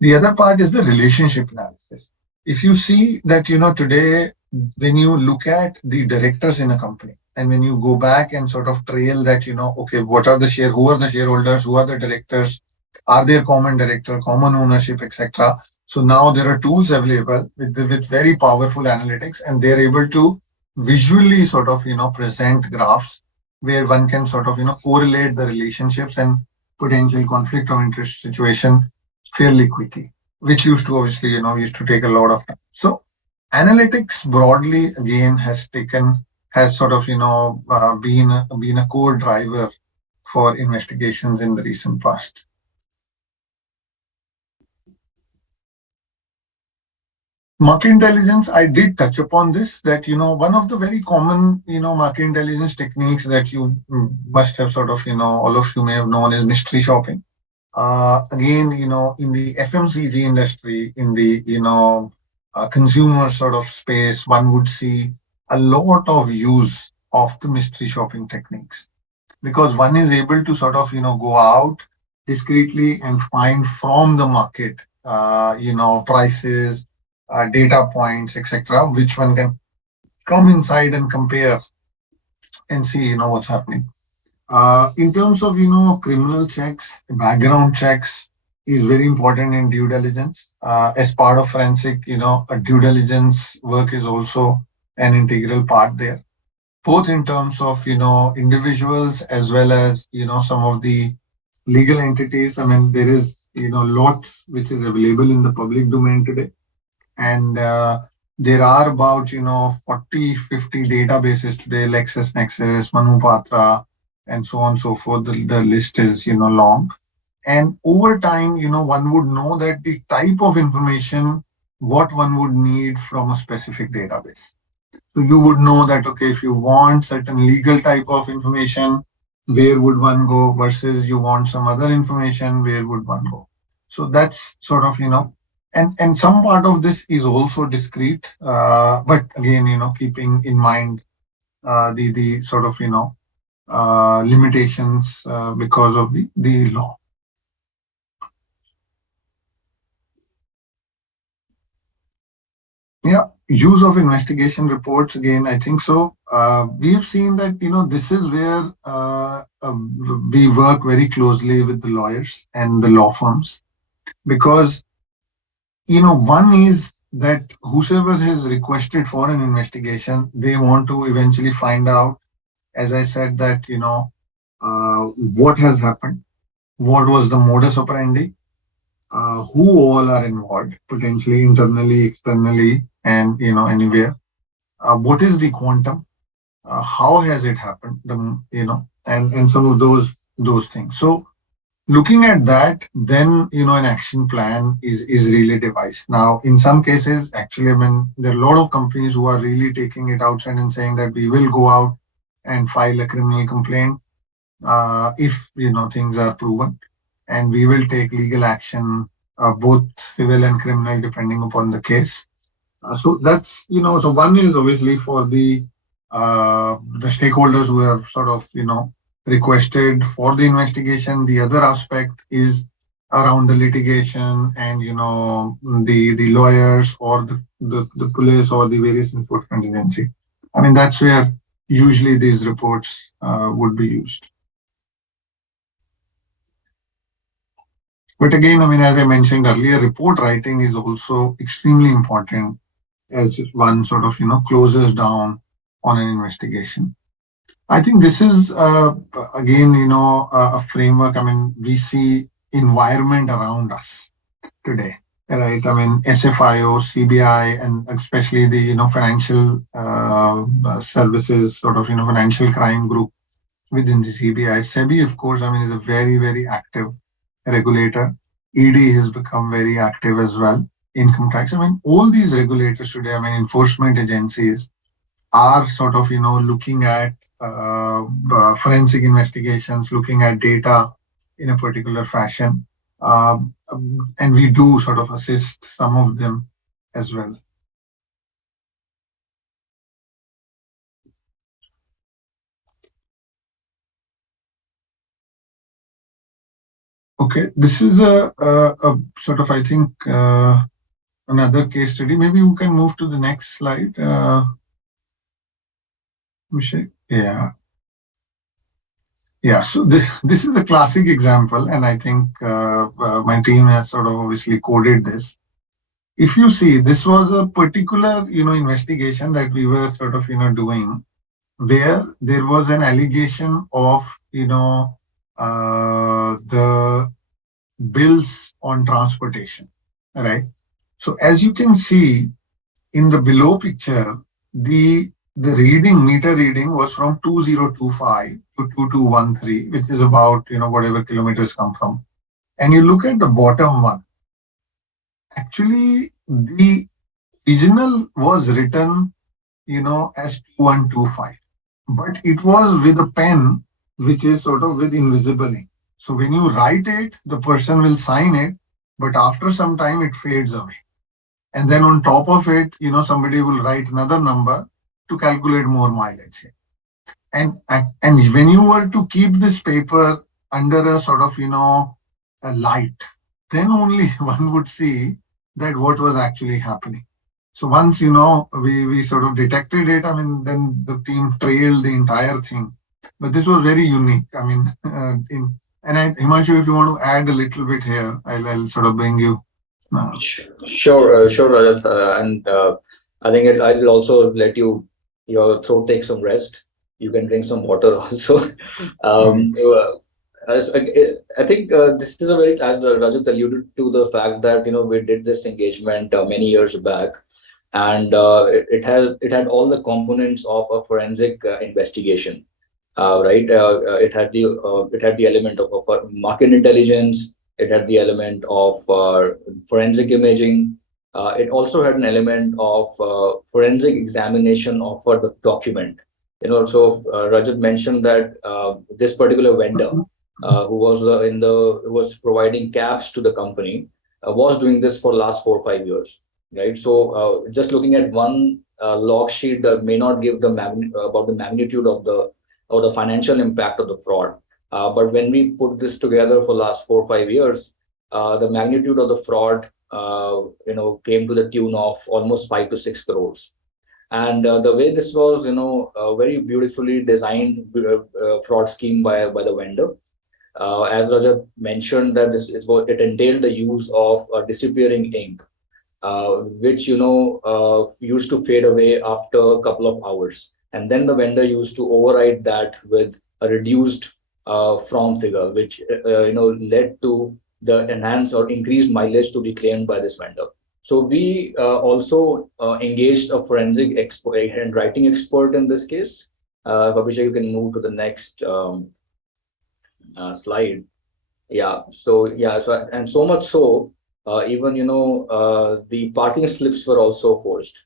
The other part is the relationship analysis. If you see that today, when you look at the directors in a company, and when you go back and sort of trail that okay, who are the shareholders, who are the directors, are there common director, common ownership, etc. So now there are tools available with very powerful analytics, and they're able to visually sort of present graphs where one can sort of correlate the relationships and potential conflict of interest situation fairly quickly, which used to obviously used to take a lot of time. So analytics broadly again has sort of been a core driver for investigations in the recent past. Market intelligence, I did touch upon this, that one of the very common market intelligence techniques that you must have sort of all of you may have known is mystery shopping. Again, in the FMCG industry, in the consumer sort of space, one would see a lot of use of the mystery shopping techniques, because one is able to sort of go out discreetly and find from the market prices, data points, etc., which one can come inside and compare and see what's happening. In terms of criminal checks, background checks is very important in due diligence. As part of forensic, a due diligence work is also an integral part there, both in terms of individuals as well as some of the legal entities. I mean, there is lots which is available in the public domain today, and there are about 40-50 databases today: LexisNexis, Manupatra, and so on and so forth. The list is, long. And over time, one would know that the type of information, what one would need from a specific database. So you would know that, okay, if you want certain legal type of information, where would one go versus you want some other information, where would one go? So that's sort of, and some part of this is also discrete, but again, keeping in mind the sort of, limitations because of the law. Yeah, use of investigation reports again. I think so. We have seen that this is where we work very closely with the lawyers and the law firms, because one is that whosoever has requested for an investigation, they want to eventually find out, as I said, that what has happened, what was the modus operandi, who all are involved, potentially internally, externally, and anywhere. What is the quantum? How has it happened? And some of those things. So looking at that, then an action plan is really devised. Now, in some cases, actually, I mean, there are a lot of companies who are really taking it outside and saying that we will go out and file a criminal complaint if things are proven, and we will take legal action, both civil and criminal, depending upon the case. So that's so one is obviously for the stakeholders who have sort of requested for the investigation. The other aspect is around the litigation and the lawyers or the police or the various enforcement agency. I mean, that's where usually these reports would be used. But again, I mean, as I mentioned earlier, report writing is also extremely important as one sort of closes down on an investigation. I think this is again a framework. I mean, we see environment around us today, right? I mean, SFIO, CBI, and especially the financial services sort of financial crime group within the CBI. SEBI, of course, I mean, is a very active regulator. ED has become very active as well. Income tax. I mean, all these regulators today, I mean, enforcement agencies are sort of, looking at forensic investigations, looking at data in a particular fashion. And we do sort of assist some of them as well. Okay, this is a sort of, I think, another case study. Maybe you can move to the next slide, Abhishek. Yeah. Yeah, so this is a classic example, and I think my team has sort of obviously coded this. If you see, this was a particular investigation that we were sort of doing, where there was an allegation of the bills on transportation, right? So as you can see in the below picture, the meter reading was from 2025 to 2213, which is about whatever kilometers come from. And you look at the bottom one, actually the original was written as 2125, but it was with a pen which is sort of with invisible ink. So when you write it, the person will sign it, but after some time it fades away. And then on top of it, somebody will write another number to calculate more mileage. And when you were to keep this paper under a sort of a light, then only one would see that what was actually happening. So once we sort of detected it, I mean, then the team trailed the entire thing. But this was very unique. I mean, Himanshu, if you want to add a little bit here, I'll sort of bring you. Sure, Rajat, and I think I will also let your throat take some rest. You can drink some water also. I think this is a very, as Rajat alluded to the fact that we did this engagement many years back, and it had all the components of a forensic investigation. right? It had the element of market intelligence. It had the element of forensic imaging. It also had an element of forensic examination of the document. So Rajat mentioned that this particular vendor who was who was providing cabs to the company was doing this for last 4 or 5 years, right? So just looking at one log sheet may not give about the magnitude of the financial impact of the fraud. But when we put this together for last 4 or 5 years, the magnitude of the fraud, came to the tune of almost 5 to 6 crores. And the way this was, very beautifully designed fraud scheme by the vendor. As Rajat mentioned, that it entailed the use of disappearing ink, which used to fade away after a couple of hours, and then the vendor used to override that with a reduced from figure, which led to the enhanced or increased mileage to be claimed by this vendor. So we also engaged a forensic handwriting expert in this case. Abhishek, you can move to the next slide. So and so much so, even the parking slips were also forged,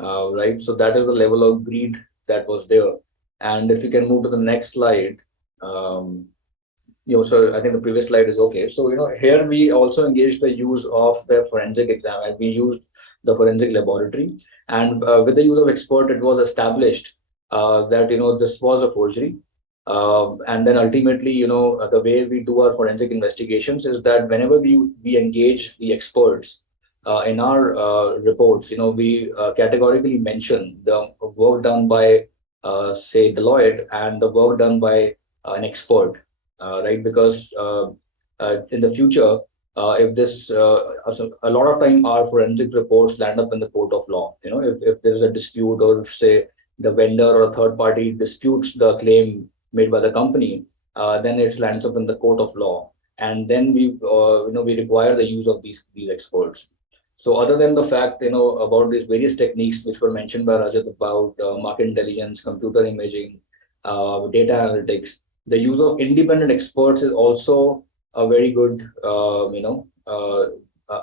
right? So that is the level of greed that was there. And if you can move to the next slide, so I think the previous slide is okay. So here we also engaged the use of the forensic exam, and we used the forensic laboratory, and with the use of expert, it was established that this was a forgery. And then ultimately, the way we do our forensic investigations is that whenever we engage the experts in our reports, we categorically mention the work done by, say, Deloitte and the work done by an expert, right? Because in the future, if this, a lot of time our forensic reports land up in the court of law. If there is a dispute, or if, say, the vendor or a third party disputes the claim made by the company, then it lands up in the court of law, and then we require the use of these experts. So other than the fact about these various techniques which were mentioned by Rajat about market intelligence, computer imaging, data analytics, the use of independent experts is also a very good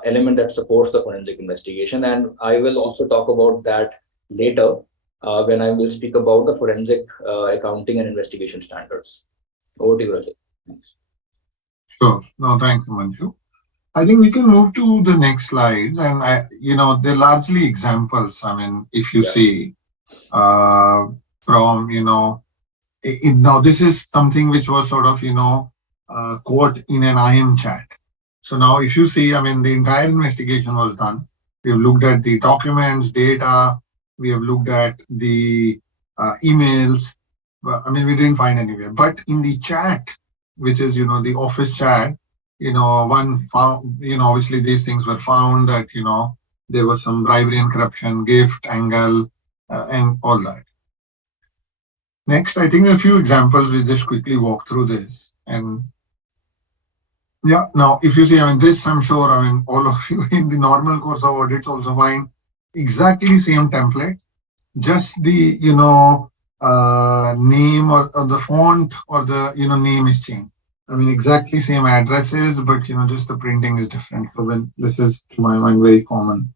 element that supports the forensic investigation, and I will also talk about that later when I will speak about the forensic accounting and investigation standards. Over to you, Rajat. Thanks. Sure. No, thanks, Manju. I think we can move to the next slides, and they're largely examples. I mean, if you see from now this is something which was sort of caught in an IM chat. So now if you see, I mean, the entire investigation was done. We have looked at the documents, data. We have looked at the emails. I mean, we didn't find anywhere. But in the chat, which is the office chat, one found, obviously these things were found that there was some bribery and corruption, gift, angle, and all that. Next, I think there are a few examples. We'll just quickly walk through this. And yeah, now if you see, I mean, this, I'm sure, I mean, all of you in the normal course of audits also find exactly same template, just the, name or the font or the, name is changed. I mean, exactly same addresses, but, just the printing is different. So when this is, to my mind, very common.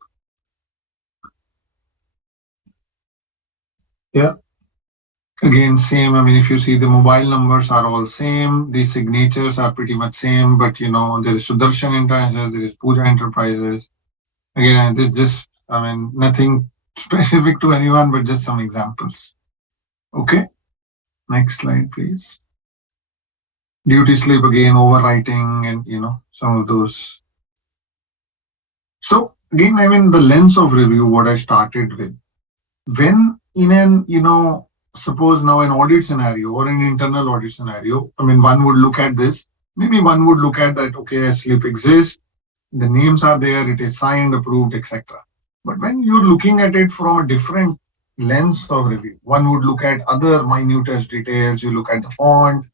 Yeah. Again, same. I mean, if you see, the mobile numbers are all same. The signatures are pretty much same, but there is Sudarshan Enterprises, there is Pooja Enterprises. Again, this just, I mean, nothing specific to anyone, but just some examples. Okay. Next slide, please. Duty slip, again, overwriting, and some of those. So again, I mean, the lens of review, what I started with, when in an suppose now an audit scenario or an internal audit scenario, I mean, one would look at this. Maybe one would look at that, okay, a slip exists, the names are there, it is signed, approved, etc. But when you're looking at it from a different lens of review, one would look at other minutest details. You look at the font,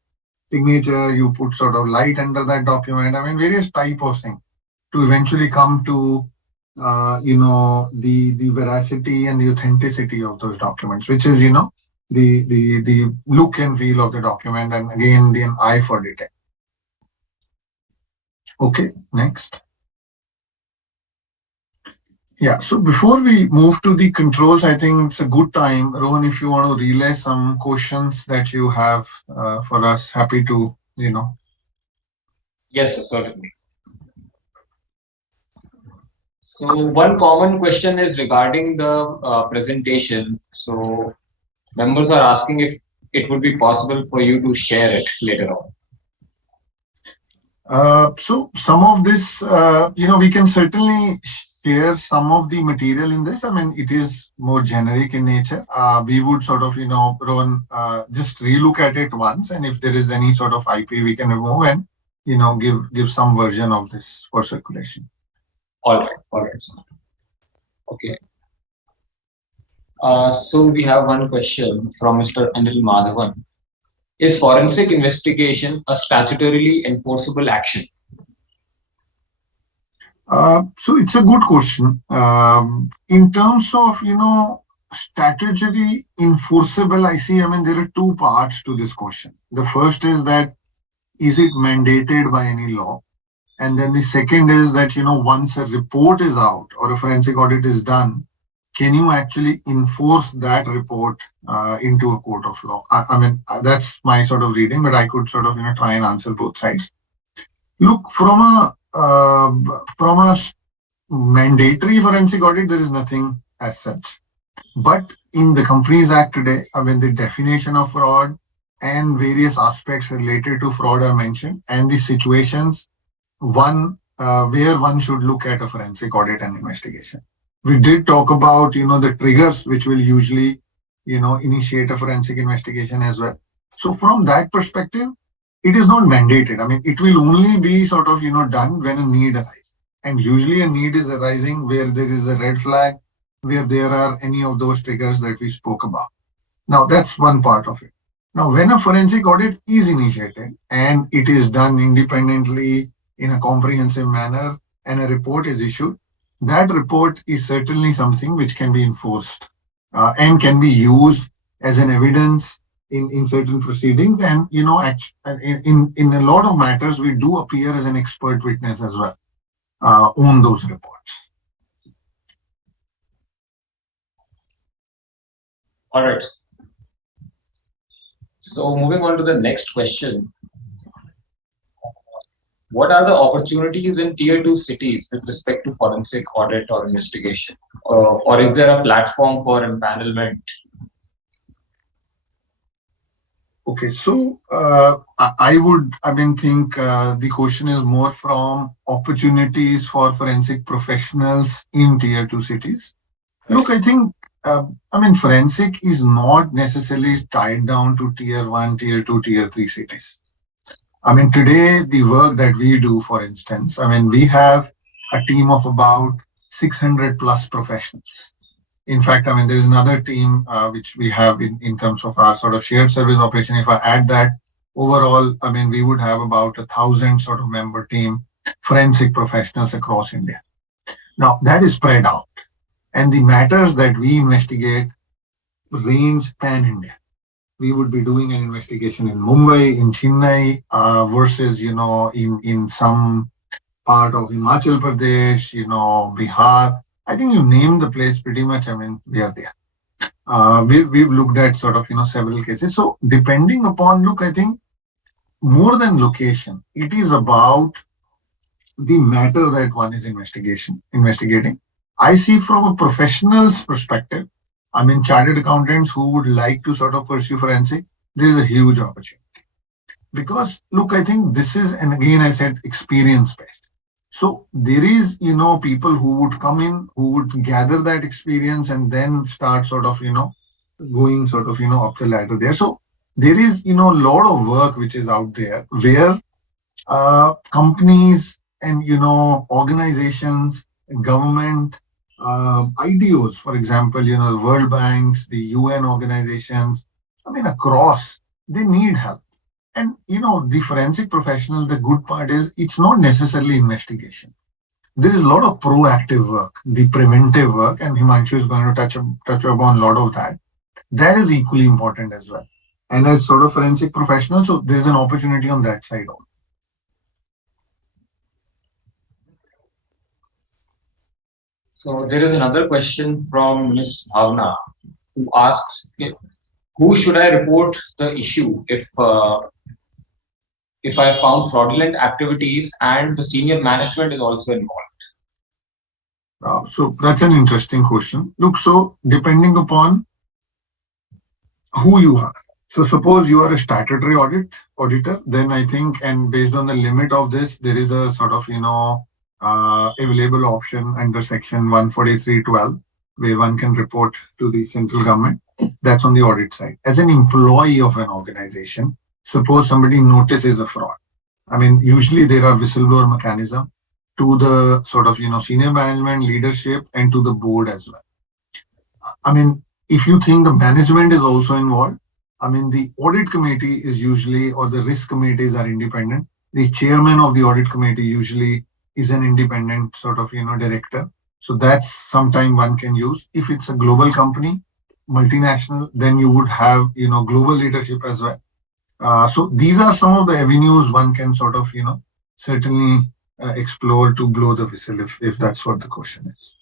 signature, you put sort of light under that document. I mean, various type of things to eventually come to the veracity and the authenticity of those documents, which is the look and feel of the document, and again, the eye for detail. Okay, next. Yeah, so before we move to the controls, I think it's a good time, Rohan, if you want to relay some questions that you have for us, happy to, Yes, sir, certainly. So one common question is regarding the presentation. So members are asking if it would be possible for you to share it later on. So some of this, we can certainly share some of the material in this. I mean, it is more generic in nature. We would sort of, Rohan, just relook at it once, and if there is any sort of IP, we can remove and, give some version of this for circulation. All right, sir. Okay. So we have one question from Mr. Anil Madhavan. Is forensic investigation a statutorily enforceable action? So it's a good question. In terms of, statutory enforceable, I mean, there are two parts to this question. The first is that, is it mandated by any law? And then the second is that, once a report is out or a forensic audit is done, can you actually enforce that report into a court of law? I mean, that's my sort of reading, but I could sort of, try and answer both sides. Look, from a mandatory forensic audit, there is nothing as such. But in the Companies Act today, I mean, the definition of fraud and various aspects related to fraud are mentioned, and the situations where one should look at a forensic audit and investigation. We did talk about, the triggers which will usually, initiate a forensic investigation as well. So from that perspective, it is not mandated. I mean, it will only be sort of, done when a need arises. And usually a need is arising where there is a red flag, where there are any of those triggers that we spoke about. Now, that's one part of it. Now, when a forensic audit is initiated and it is done independently in a comprehensive manner and a report is issued, that report is certainly something which can be enforced and can be used as an evidence in certain proceedings. And, in a lot of matters, we do appear as an expert witness as well on those reports. All right. So moving on to the next question. What are the opportunities in tier 2 cities with respect to forensic audit or investigation? Or is there a platform for empanelment? Okay, so I think the question is more from opportunities for forensic professionals in tier 2 cities. Look, I think, forensic is not necessarily tied down to tier 1, tier 2, tier 3 cities. I mean, today, the work that we do, for instance, we have a team of about 600 plus professionals. In fact, there is another team which we have in terms of our sort of shared service operation. If I add that, overall, we would have about 1,000 sort of member team, forensic professionals across India. Now, that is spread out. And the matters that we investigate range pan-India. We would be doing an investigation in Mumbai, in Chennai, versus, in some part of Himachal Pradesh, Bihar. I think you name the place pretty much, we are there. We've looked at sort of, several cases. So depending upon, look, I think more than location, it is about the matter that one is investigating. I see from a professional's perspective, chartered accountants who would like to sort of pursue forensic, there is a huge opportunity. Because, look, I think this is, and again, I said experience-based. So there is, people who would come in, who would gather that experience and then start sort of, going sort of, up the ladder there. So there is, a lot of work which is out there where companies and, organizations, government, IDOs, for example, the World Banks, the UN organizations, across, they need help. And, the forensic professional, the good part is it's not necessarily investigation. There is a lot of proactive work, the preventive work, and Himanshu is going to touch upon a lot of that. that is equally important as well. And as sort of forensic professional, so there's an opportunity on that side also. So there is another question from Ms. Bhavna, who asks, who should I report the issue if I found fraudulent activities and the senior management is also involved? So that's an interesting question. Look, so depending upon who you are. So suppose you are a statutory auditor, then I think, and based on the limit of this, there is a sort of, available option under section 143(12), where one can report to the central government. That's on the audit side. As an employee of an organization, suppose somebody notices a fraud. I mean, usually there are whistleblower mechanism to the sort of, senior management, leadership, and to the board as well. I mean, if you think the management is also involved, I mean, the audit committee is usually, or the risk committees are independent. The chairman of the audit committee usually is an independent sort of, director. So that's sometime one can use. If it's a global company, multinational, then you would have, global leadership as well. So these are some of the avenues one can sort of, certainly explore to blow the whistle if that's what the question is.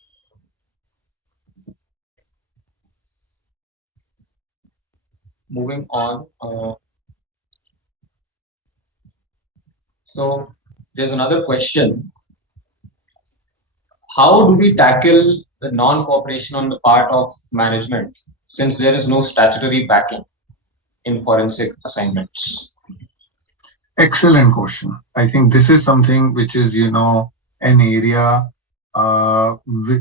Moving on. So there's another question. How do we tackle the non-cooperation on the part of management, since there is no statutory backing in forensic assignments? Excellent question. I think this is something which is, an area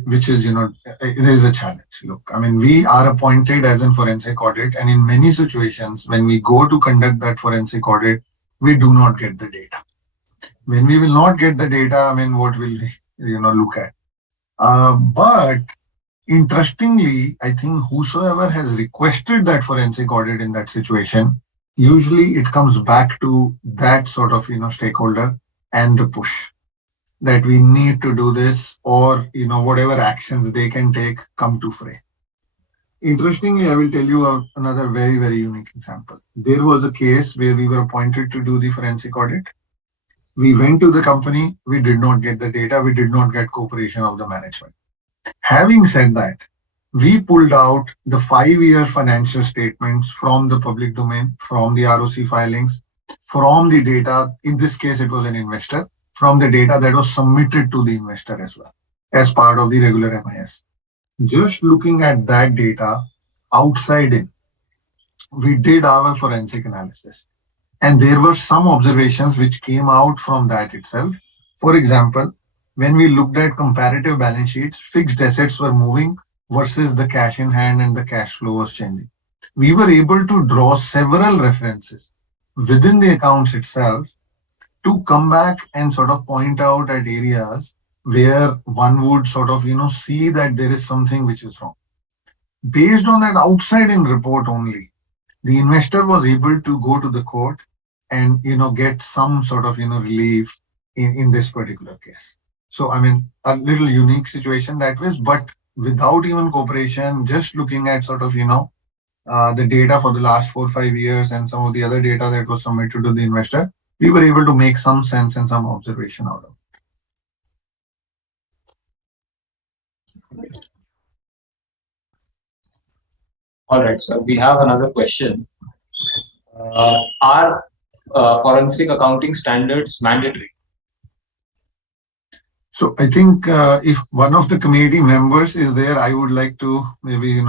which is, it is a challenge. Look, I mean, we are appointed as in forensic audit, and in many situations, when we go to conduct that forensic audit, we do not get the data. When we will not get the data, I mean, what will we, look at? But interestingly, I think whosoever has requested that forensic audit in that situation, usually it comes back to that sort of, stakeholder and the push that we need to do this, or, whatever actions they can take come to fray. Interestingly, I will tell you another very, very unique example. There was a case where we were appointed to do the forensic audit. We went to the company, we did not get the data, we did not get cooperation of the management. Having said that, we pulled out the 5-year financial statements from the public domain, from the ROC filings, from the data. In this case, it was an investor, from the data that was submitted to the investor as well, as part of the regular MIS. Just looking at that data outside in, we did our forensic analysis. And there were some observations which came out from that itself. For example, when we looked at comparative balance sheets, fixed assets were moving versus the cash in hand and the cash flow was changing. We were able to draw several references within the accounts itself to come back and sort of point out at areas where one would sort of, see that there is something which is wrong. Based on that outside in report only, the investor was able to go to the court and, get some sort of, relief in this particular case. So, I mean, a little unique situation that was, but without even cooperation, just looking at sort of, the data for the last 4 or 5 years and some of the other data that was submitted to the investor, we were able to make some sense and some observation out of it. All right, so we have another question. Are forensic accounting standards mandatory? So I think if one of the committee members is there, I would like to maybe,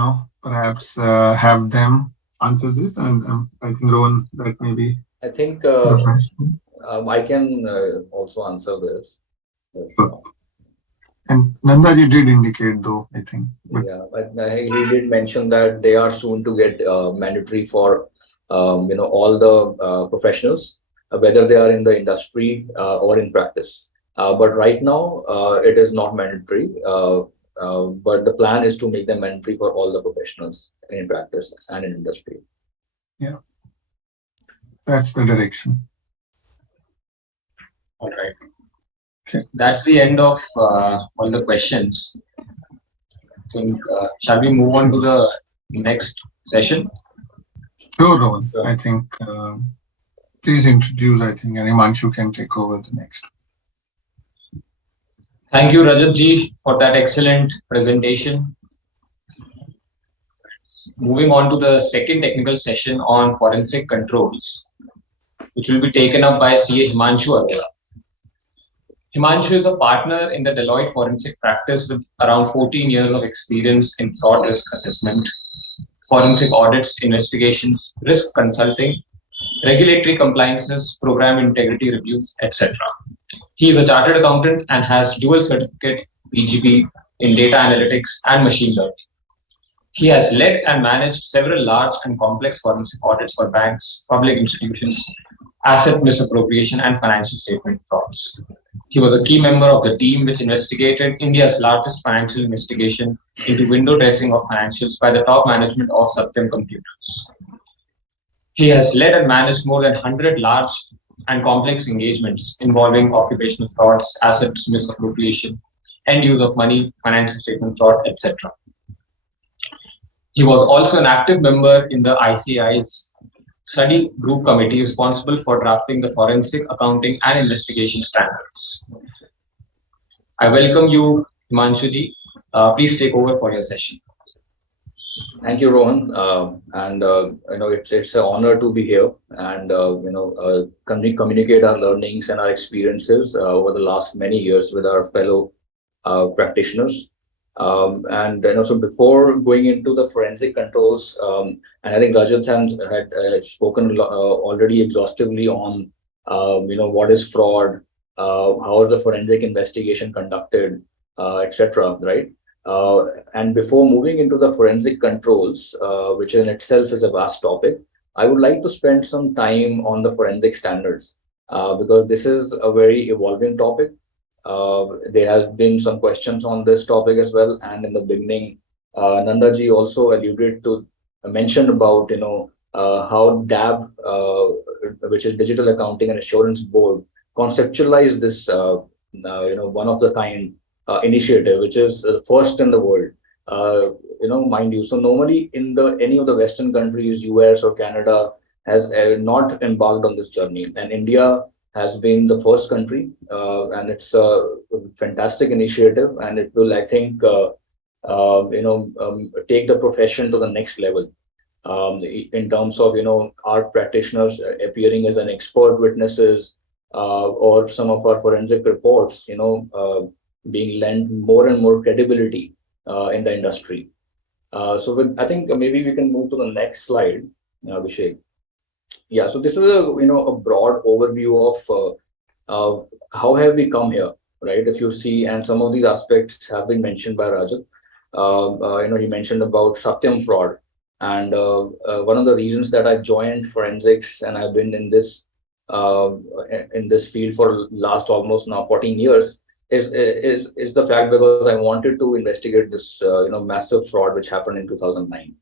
perhaps have them answer this. And I think, Rohan, that may be. I think I can also answer this. Sure. And Nandaji did indicate, though, I think. Yeah, but he did mention that they are soon to get mandatory for all the professionals, whether they are in the industry or in practice. But right now, it is not mandatory. But the plan is to make them mandatory for all the professionals in practice and in industry. Yeah, that's the direction. All right. Okay. That's the end of all the questions. I think, shall we move on to the next session. Sure, Rohan. I think please introduce, I think, and Himanshu can take over the next. Thank you, Rajat ji, for that excellent presentation. Moving on to the second technical session on forensic controls, which will be taken up by CA Himanshu Arora. Himanshu is a partner in the Deloitte forensic practice with around 14 years of experience in fraud risk assessment, forensic audits, investigations, risk consulting, regulatory compliances, program integrity reviews, etc. He is a chartered accountant and has dual certificate PGP in data analytics and machine learning. He has led and managed several large and complex forensic audits for banks, public institutions, asset misappropriation, and financial statement frauds. He was a key member of the team which investigated India's largest financial investigation into window dressing of financials by the top management of Satyam Computers. He has led and managed more than 100 large and complex engagements involving occupational frauds, assets misappropriation, end use of money, financial statement fraud, etc. He was also an active member in the Icai's study group committee responsible for drafting the forensic accounting and investigation standards. I welcome you, Himanshu ji. Please take over for your session. Thank you, Rohan. It's an honor to be here and communicate our learnings and our experiences over the last many years with our fellow practitioners. So before going into the forensic controls, and I think Rajat had spoken already exhaustively on what is fraud, how is the forensic investigation conducted, etc. Right? And before moving into the forensic controls, which in itself is a vast topic, I would like to spend some time on the forensic standards because this is a very evolving topic. There have been some questions on this topic as well, and in the beginning, Nandaji also alluded to mentioned about how DAB, which is Digital Accounting and Assurance Board, conceptualized this one of the kind initiative, which is the first in the world. Mind you, so normally in any of the Western countries, US or Canada, has not embarked on this journey, and India has been the first country, and it's a fantastic initiative, and it will, I think, take the profession to the next level in terms of our practitioners appearing as an expert witnesses, or some of our forensic reports, being lent more and more credibility in the industry. I think maybe we can move to the next slide, Abhishek. Yeah, so this is a broad overview of how have we come here, right? If you see, and some of these aspects have been mentioned by Rajat. He mentioned about Satyam fraud, and one of the reasons that I joined forensics and I've been in this field for last almost now 14 years is the fact because I wanted to investigate this massive fraud which happened in 2009.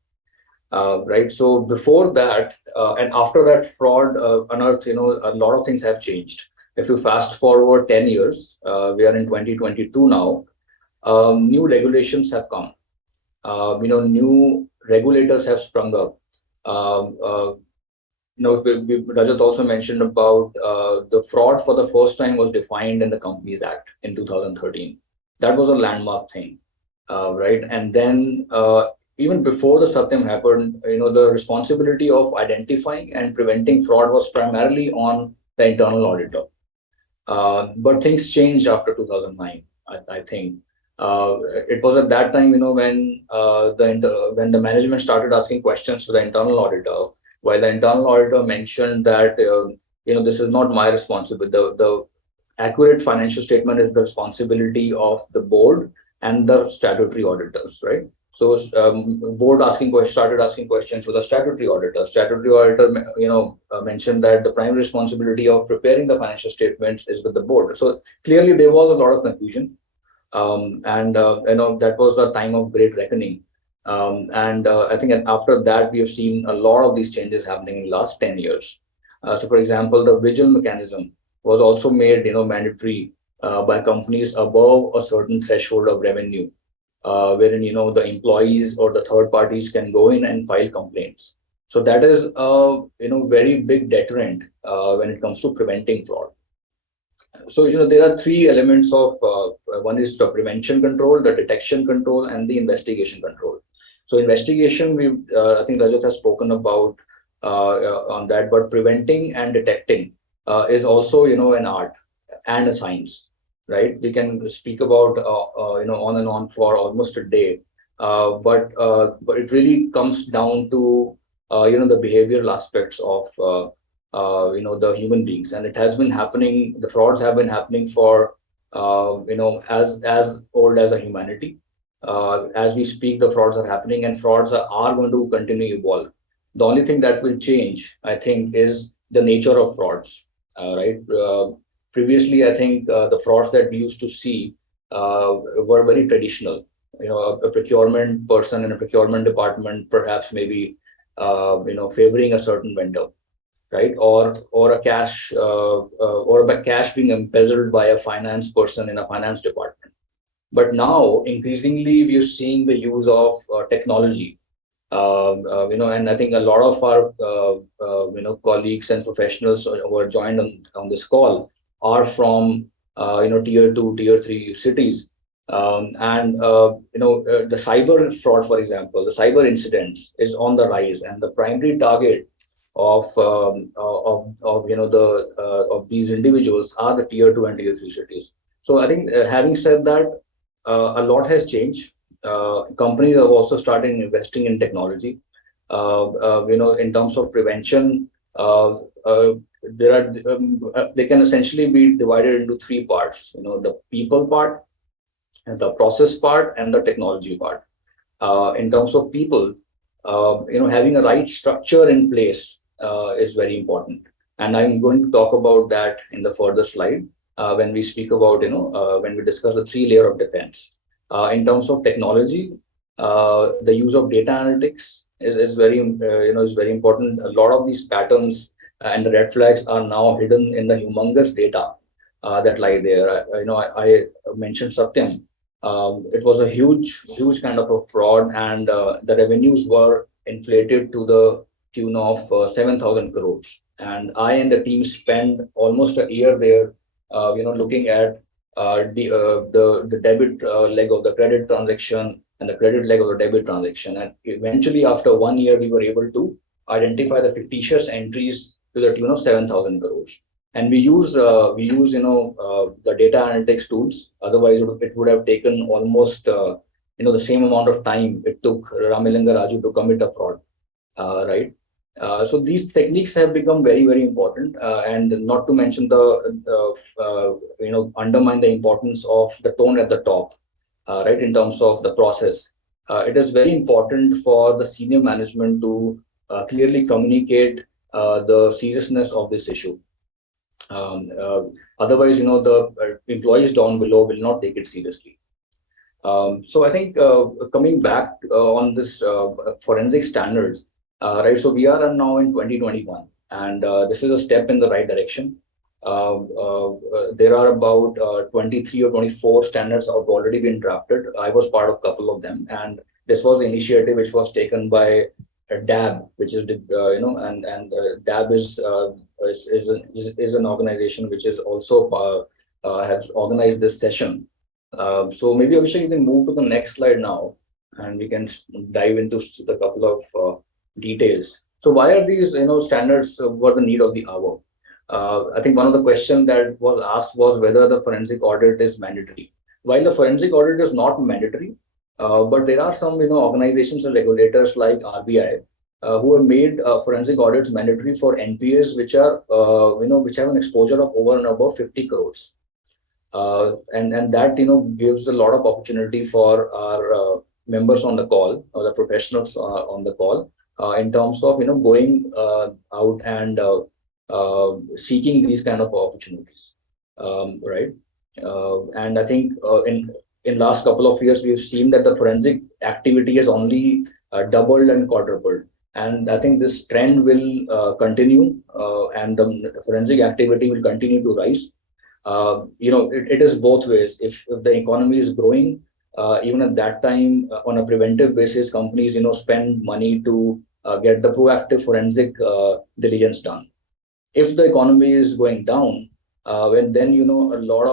Right. So before that and after that fraud unearthed, a lot of things have changed. If you fast forward 10 years, we are in 2022 now. New regulations have come. New regulators have sprung up. Rajat also mentioned about the fraud for the first time was defined in the Companies Act in 2013. That was a landmark thing, right? And then even before the Satyam happened, the responsibility of identifying and preventing fraud was primarily on the internal auditor. But things changed after 2009, I think. It was at that time, when the management started asking questions to the internal auditor, while the internal auditor mentioned that, this is not my responsibility. The accurate financial statement is the responsibility of the board and the statutory auditors, right? So board started asking questions to the statutory auditor. Statutory auditor, mentioned that the primary responsibility of preparing the financial statements is with the board. So clearly there was a lot of confusion, and that was a time of great reckoning. I think after that we have seen a lot of these changes happening in the last 10 years. So for example, the vigil mechanism was also made mandatory by companies above a certain threshold of revenue. wherein the employees or the third parties can go in and file complaints. So that is a very big deterrent when it comes to preventing fraud. So there are three elements of one is the prevention control, the detection control, and the investigation control. So investigation, we I think Rajat has spoken about on that, but preventing and detecting is also an art and a science, right? We can speak about on and on for almost a day, but it really comes down to the behavioral aspects of the human beings, and it has been happening. The frauds have been happening for as old as a humanity. As we speak, the frauds are happening, and frauds are going to continue to evolve. The only thing that will change, I think, is the nature of frauds. Right? Previously, I think the frauds that we used to see were very traditional. A procurement person in a procurement department, perhaps maybe favoring a certain vendor, right? Or a cash or a cash being embezzled by a finance person in a finance department. But now, increasingly, we are seeing the use of technology. And I think a lot of our colleagues and professionals who are joined on this call are from tier 2, tier 3 cities. The cyber fraud, for example, the cyber incidents is on the rise, and the primary target of of these individuals are the tier 2 and tier 3 cities. So I think having said that, a lot has changed. Companies have also started investing in technology. In terms of prevention, there are they can essentially be divided into three parts. The people part, and the process part, and the technology part. In terms of people, having a right structure in place is very important, and I'm going to talk about that in the further slide when we speak about when we discuss the three-layer of defense. In terms of technology, the use of data analytics is very is very important. A lot of these patterns and the red flags are now hidden in the humongous data that lie there. I mentioned Satyam. It was a huge kind of a fraud, and the revenues were inflated to the tune of 7,000 crores. And I and the team spent almost a year there, looking at the debit leg of the credit transaction and the credit leg of the debit transaction. And eventually, after 1 year, we were able to identify the fictitious entries to the tune of 7,000 crores. And we use the data analytics tools. Otherwise, it would have taken almost the same amount of time it took Ramilinga Raju to commit a fraud, right? So these techniques have become very important, and not to mention undermine the importance of the tone at the top, right? In terms of the process, it is very important for the senior management to clearly communicate the seriousness of this issue. Otherwise, the employees down below will not take it seriously. So I think coming back on this forensic standards, right? So we are now in 2021, and this is a step in the right direction. There are about 23 or 24 standards have already been drafted. I was part of a couple of them, and this was the initiative which was taken by DAB, which is DAB is an organization which is also has organized this session. So maybe Abhishek, you can move to the next slide now, and we can dive into the couple of details. So why are these standards were the need of the hour? I think one of the questions that was asked was whether the forensic audit is mandatory. While the forensic audit is not mandatory, but there are some organizations and regulators like RBI who have made forensic audits mandatory for NPAs which are which have an exposure of over and above 50 crores. And that gives a lot of opportunity for our members on the call, or the professionals on the call, in terms of going out and seeking these kind of opportunities, right? And I think in last couple of years we've seen that the forensic activity has only doubled and quadrupled, and I think this trend will continue, and the forensic activity will continue to rise. It is both ways. If the economy is growing, even at that time, on a preventive basis, companies, spend money to get the proactive forensic diligence done. If the economy is going down, when then, a lot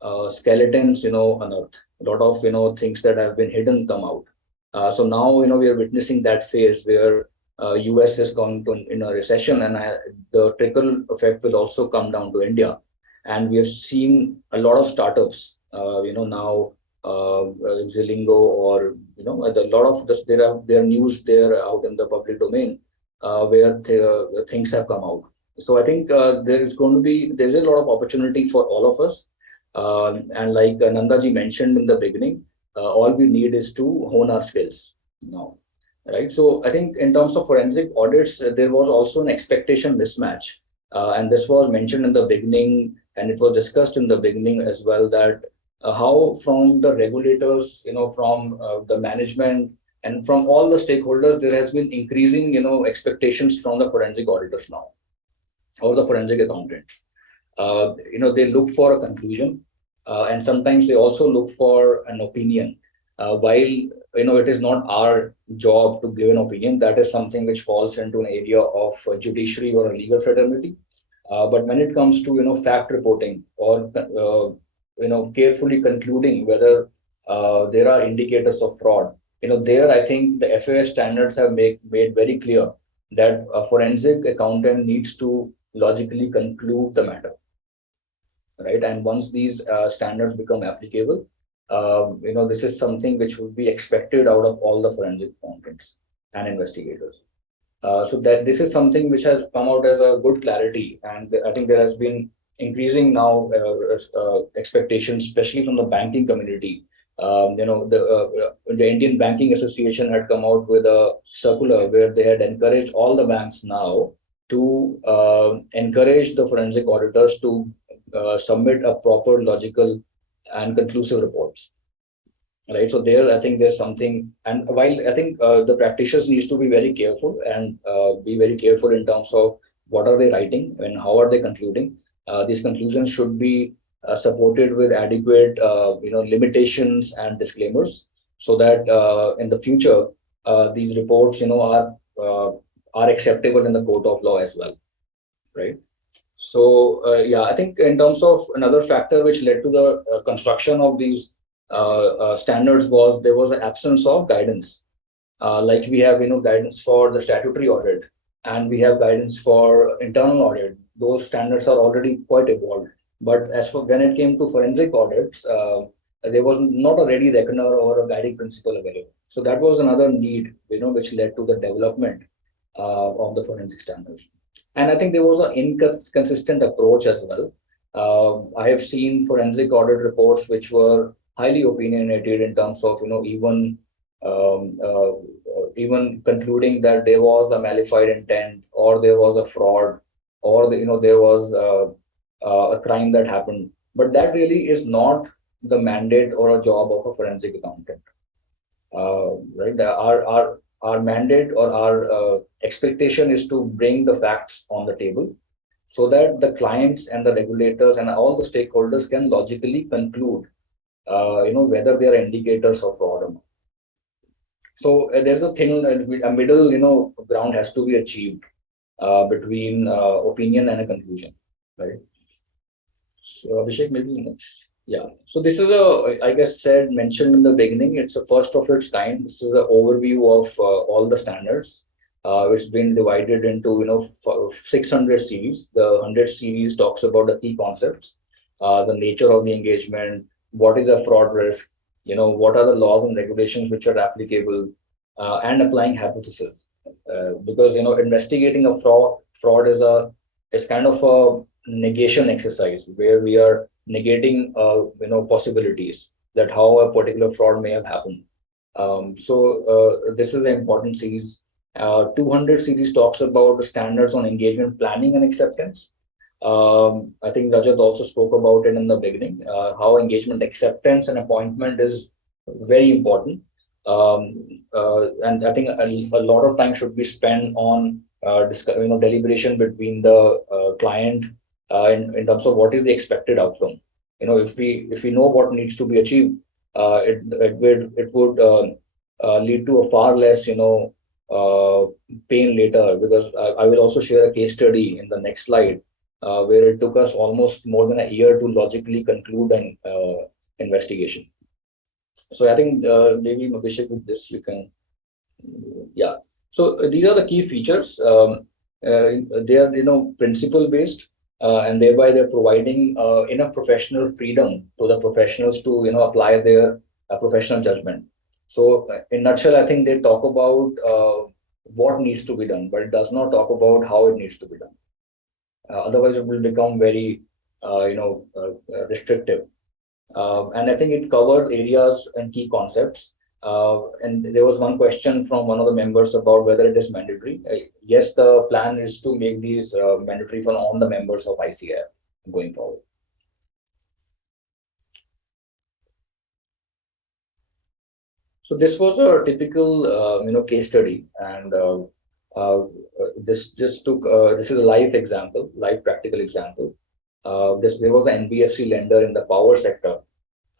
of skeletons, unearthed, a lot of, things that have been hidden come out. So now, we are witnessing that phase where US is going to in a recession, and the trickle effect will also come down to India. And we are seeing a lot of startups, now Zilingo, or a lot of this, there are news there out in the public domain where things have come out. So I think there is a lot of opportunity for all of us. And like Nandaji mentioned in the beginning, all we need is to hone our skills now, right? So I think in terms of forensic audits, there was also an expectation mismatch. And this was mentioned in the beginning, and it was discussed in the beginning as well, that how from the regulators, from the management, and from all the stakeholders, there has been increasing, expectations from the forensic auditors now, or the forensic accountants. They look for a conclusion, and sometimes they also look for an opinion. While it is not our job to give an opinion, that is something which falls into an area of judiciary or a legal fraternity. But when it comes to fact reporting, or carefully concluding whether there are indicators of fraud, there I think the FAS standards have made very clear that a forensic accountant needs to logically conclude the matter, right? And once these standards become applicable, this is something which would be expected out of all the forensic accountants and investigators. So that this is something which has come out as a good clarity, and I think there has been increasing now expectations, especially from the banking community. The Indian Banking Association had come out with a circular where they had encouraged all the banks now to encourage the forensic auditors to submit a proper, logical, and conclusive reports. Right. So there, I think there's something, and while I think the practitioners needs to be very careful and be very careful in terms of what are they writing and how are they concluding. These conclusions should be supported with adequate, limitations and disclaimers, so that in the future these reports, are acceptable in the court of law as well. Right. So yeah, I think in terms of another factor which led to the construction of these standards was there was an absence of guidance. Like we have guidance for the statutory audit, and we have guidance for internal audit. Those standards are already quite evolved. But as for when it came to forensic audits, there was not a ready reckoner or a guiding principle available. So that was another need, which led to the development of the forensic standards. And I think there was an inconsistent approach as well. I have seen forensic audit reports which were highly opinionated in terms of even concluding that there was a malified intent, or there was a fraud, or there was a crime that happened. But that really is not the mandate or a job of a forensic accountant. Right? Our mandate or our expectation is to bring the facts on the table, so that the clients and the regulators and all the stakeholders can logically conclude, whether they are indicators of fraud or not. So there's a middle, ground has to be achieved between opinion and a conclusion, right? So Abhishek, maybe next. Yeah. So this is I guess mentioned in the beginning, it's a first of its kind. This is an overview of all the standards. It's been divided into 600 series. The 100 series talks about the key concepts, the nature of the engagement, what is a fraud risk, what are the laws and regulations which are applicable, and applying hypothesis. Because investigating a fraud is kind of a negation exercise where we are negating possibilities that how a particular fraud may have happened. So this is an important series. 200 series talks about the standards on engagement planning and acceptance. I think Rajat also spoke about it in the beginning, how engagement acceptance and appointment is very important. And I think a lot of time should be spent on deliberation between the client in terms of what is the expected outcome. If we know what needs to be achieved, it would lead to a far less, pain later, because I will also share a case study in the next slide, where it took us almost more than a year to logically conclude an investigation. So I think maybe Abhishek, with this you can, yeah. So these are the key features. They are, principle based, and thereby they're providing enough professional freedom to the professionals to, apply their professional judgment. So in nutshell, I think they talk about what needs to be done, but it does not talk about how it needs to be done. Otherwise, it will become very, restrictive. And I think it covered areas and key concepts. And there was one question from one of the members about whether it is mandatory. Yes, the plan is to make these mandatory for all the members of Icai going forward. So this was a typical, case study, and this just took this is a live example, live practical example. There was an NBFC lender in the power sector,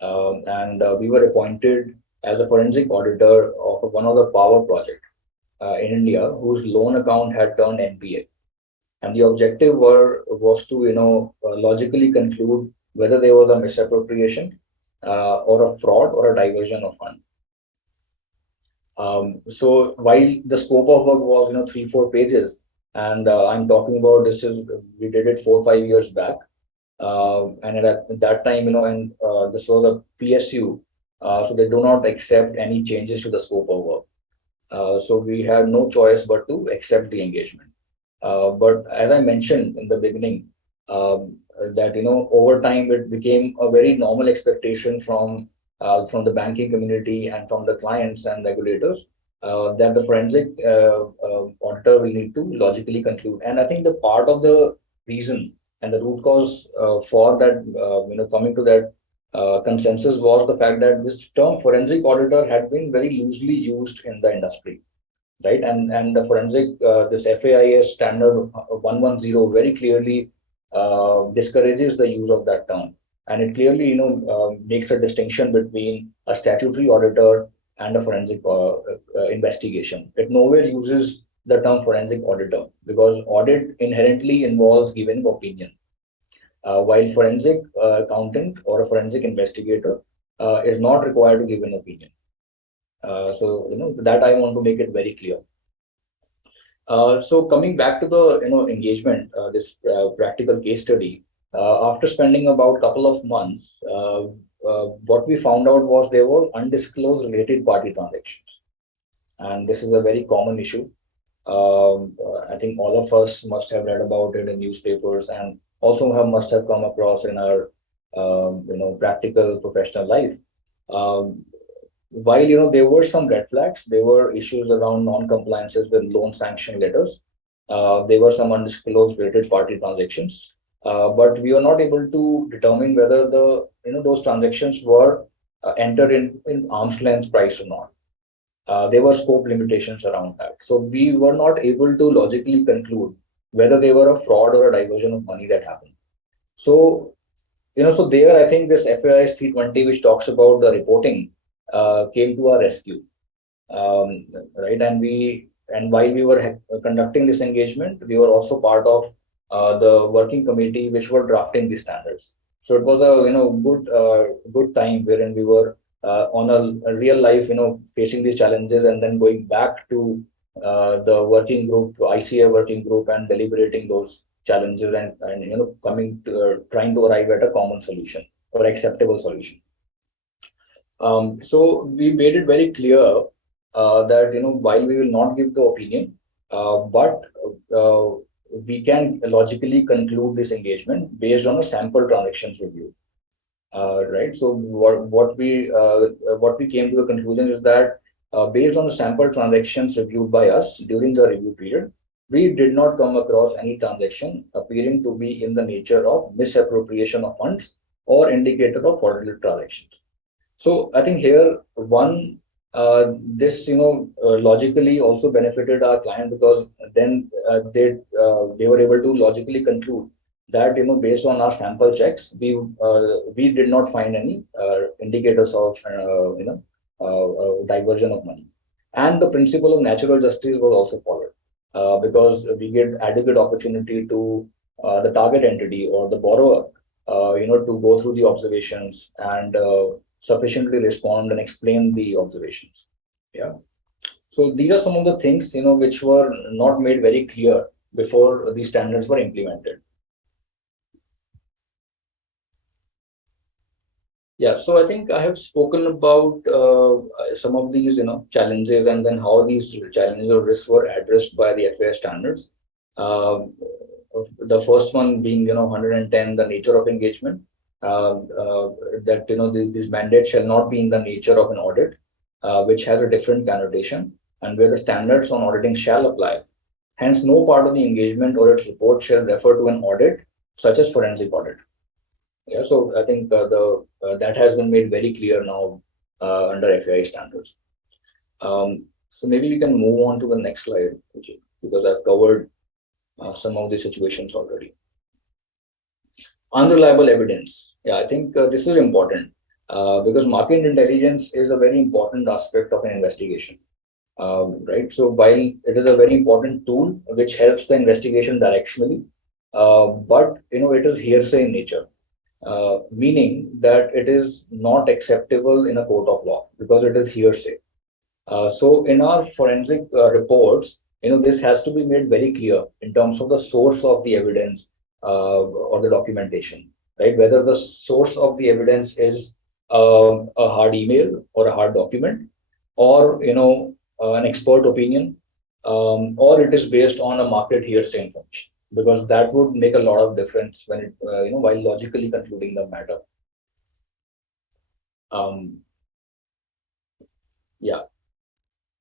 and we were appointed as a forensic auditor of one of the power project in India, whose loan account had turned NPA, and the objective was to, logically conclude whether there was a misappropriation or a fraud or a diversion of funds. So while the scope of work was, 3-4 pages, and I'm talking about we did it 4-5 years back, and at that time, and this was a PSU, so they do not accept any changes to the scope of work. So we had no choice but to accept the engagement. But as I mentioned in the beginning, that, over time it became a very normal expectation from the banking community and from the clients and regulators, that the forensic auditor will need to logically conclude. And I think the part of the reason and the root cause for that, coming to that consensus, was the fact that this term forensic auditor had been very loosely used in the industry, right? And the forensic, this FAIS standard 110 very clearly discourages the use of that term. And it clearly, makes a distinction between a statutory auditor and a forensic investigation. It nowhere uses the term forensic auditor, because audit inherently involves giving opinion, while forensic accountant or a forensic investigator is not required to give an opinion. So, that I want to make it very clear. So coming back to the, engagement, this practical case study, after spending about a couple of months, what we found out was there were undisclosed related party transactions. And this is a very common issue. I think all of us must have read about it in newspapers, and also must have come across in our, practical professional life. While, there were some red flags, there were issues around non-compliances with loan sanction letters. There were some undisclosed related party transactions. But we were not able to determine whether those transactions were entered in arm's length price or not. There were scope limitations around that. So we were not able to logically conclude whether they were a fraud or a diversion of money that happened. So, so there, I think this FAIS 320, which talks about the reporting, came to our rescue. Right. And while we were conducting this engagement, we were also part of the working committee which were drafting the standards. So it was a good time wherein we were on a real life, facing these challenges, and then going back to the working group, Icai working group, and deliberating those challenges, and coming to trying to arrive at a common solution or acceptable solution. So we made it very clear that, while we will not give the opinion, but we can logically conclude this engagement based on a sample transactions review. Right. So what we came to the conclusion is that based on the sample transactions reviewed by us during the review period, we did not come across any transaction appearing to be in the nature of misappropriation of funds or indicator of fraudulent transactions. So I think here this logically also benefited our client, because then they were able to logically conclude that based on our sample checks, we did not find any indicators of diversion of money, and the principle of natural justice was also followed, because we get adequate opportunity to the target entity or the borrower, to go through the observations and sufficiently respond and explain the observations. Yeah. So these are some of the things which were not made very clear before these standards were implemented. Yeah, so I think I have spoken about some of these, challenges, and then how these challenges or risks were addressed by the FAI standards. Uh, the first one being, 110, the nature of engagement. That these mandates shall not be in the nature of an audit, which has a different connotation, and where the standards on auditing shall apply. Hence, no part of the engagement or its report shall refer to an audit, such as forensic audit. Yeah, so I think that has been made very clear now under FAI standards. So maybe we can move on to the next slide, because I've covered some of the situations already. Unreliable evidence. Yeah, I think this is important because market intelligence is a very important aspect of an investigation. Right. So while it is a very important tool which helps the investigation directionally, but it is hearsay in nature. Meaning that it is not acceptable in a court of law because it is hearsay. So in our forensic reports, this has to be made very clear in terms of the source of the evidence or the documentation, right? Whether the source of the evidence is a hard email or a hard document, or an expert opinion, or it is based on a market hearsay information, because that would make a lot of difference when it while logically concluding the matter. Yeah.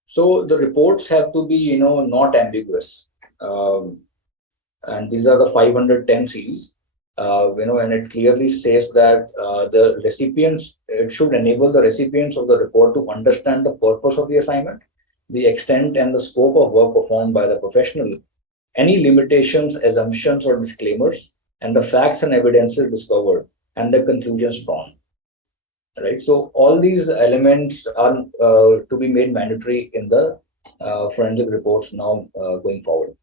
So the reports have to be not ambiguous, and these are the 510 series. And it clearly says that the recipients, it should enable the recipients of the report to understand the purpose of the assignment, the extent and the scope of work performed by the professional, any limitations, assumptions, or disclaimers, and the facts and evidences discovered, and the conclusions drawn. Right. So all these elements are to be made mandatory in the forensic reports now going forward.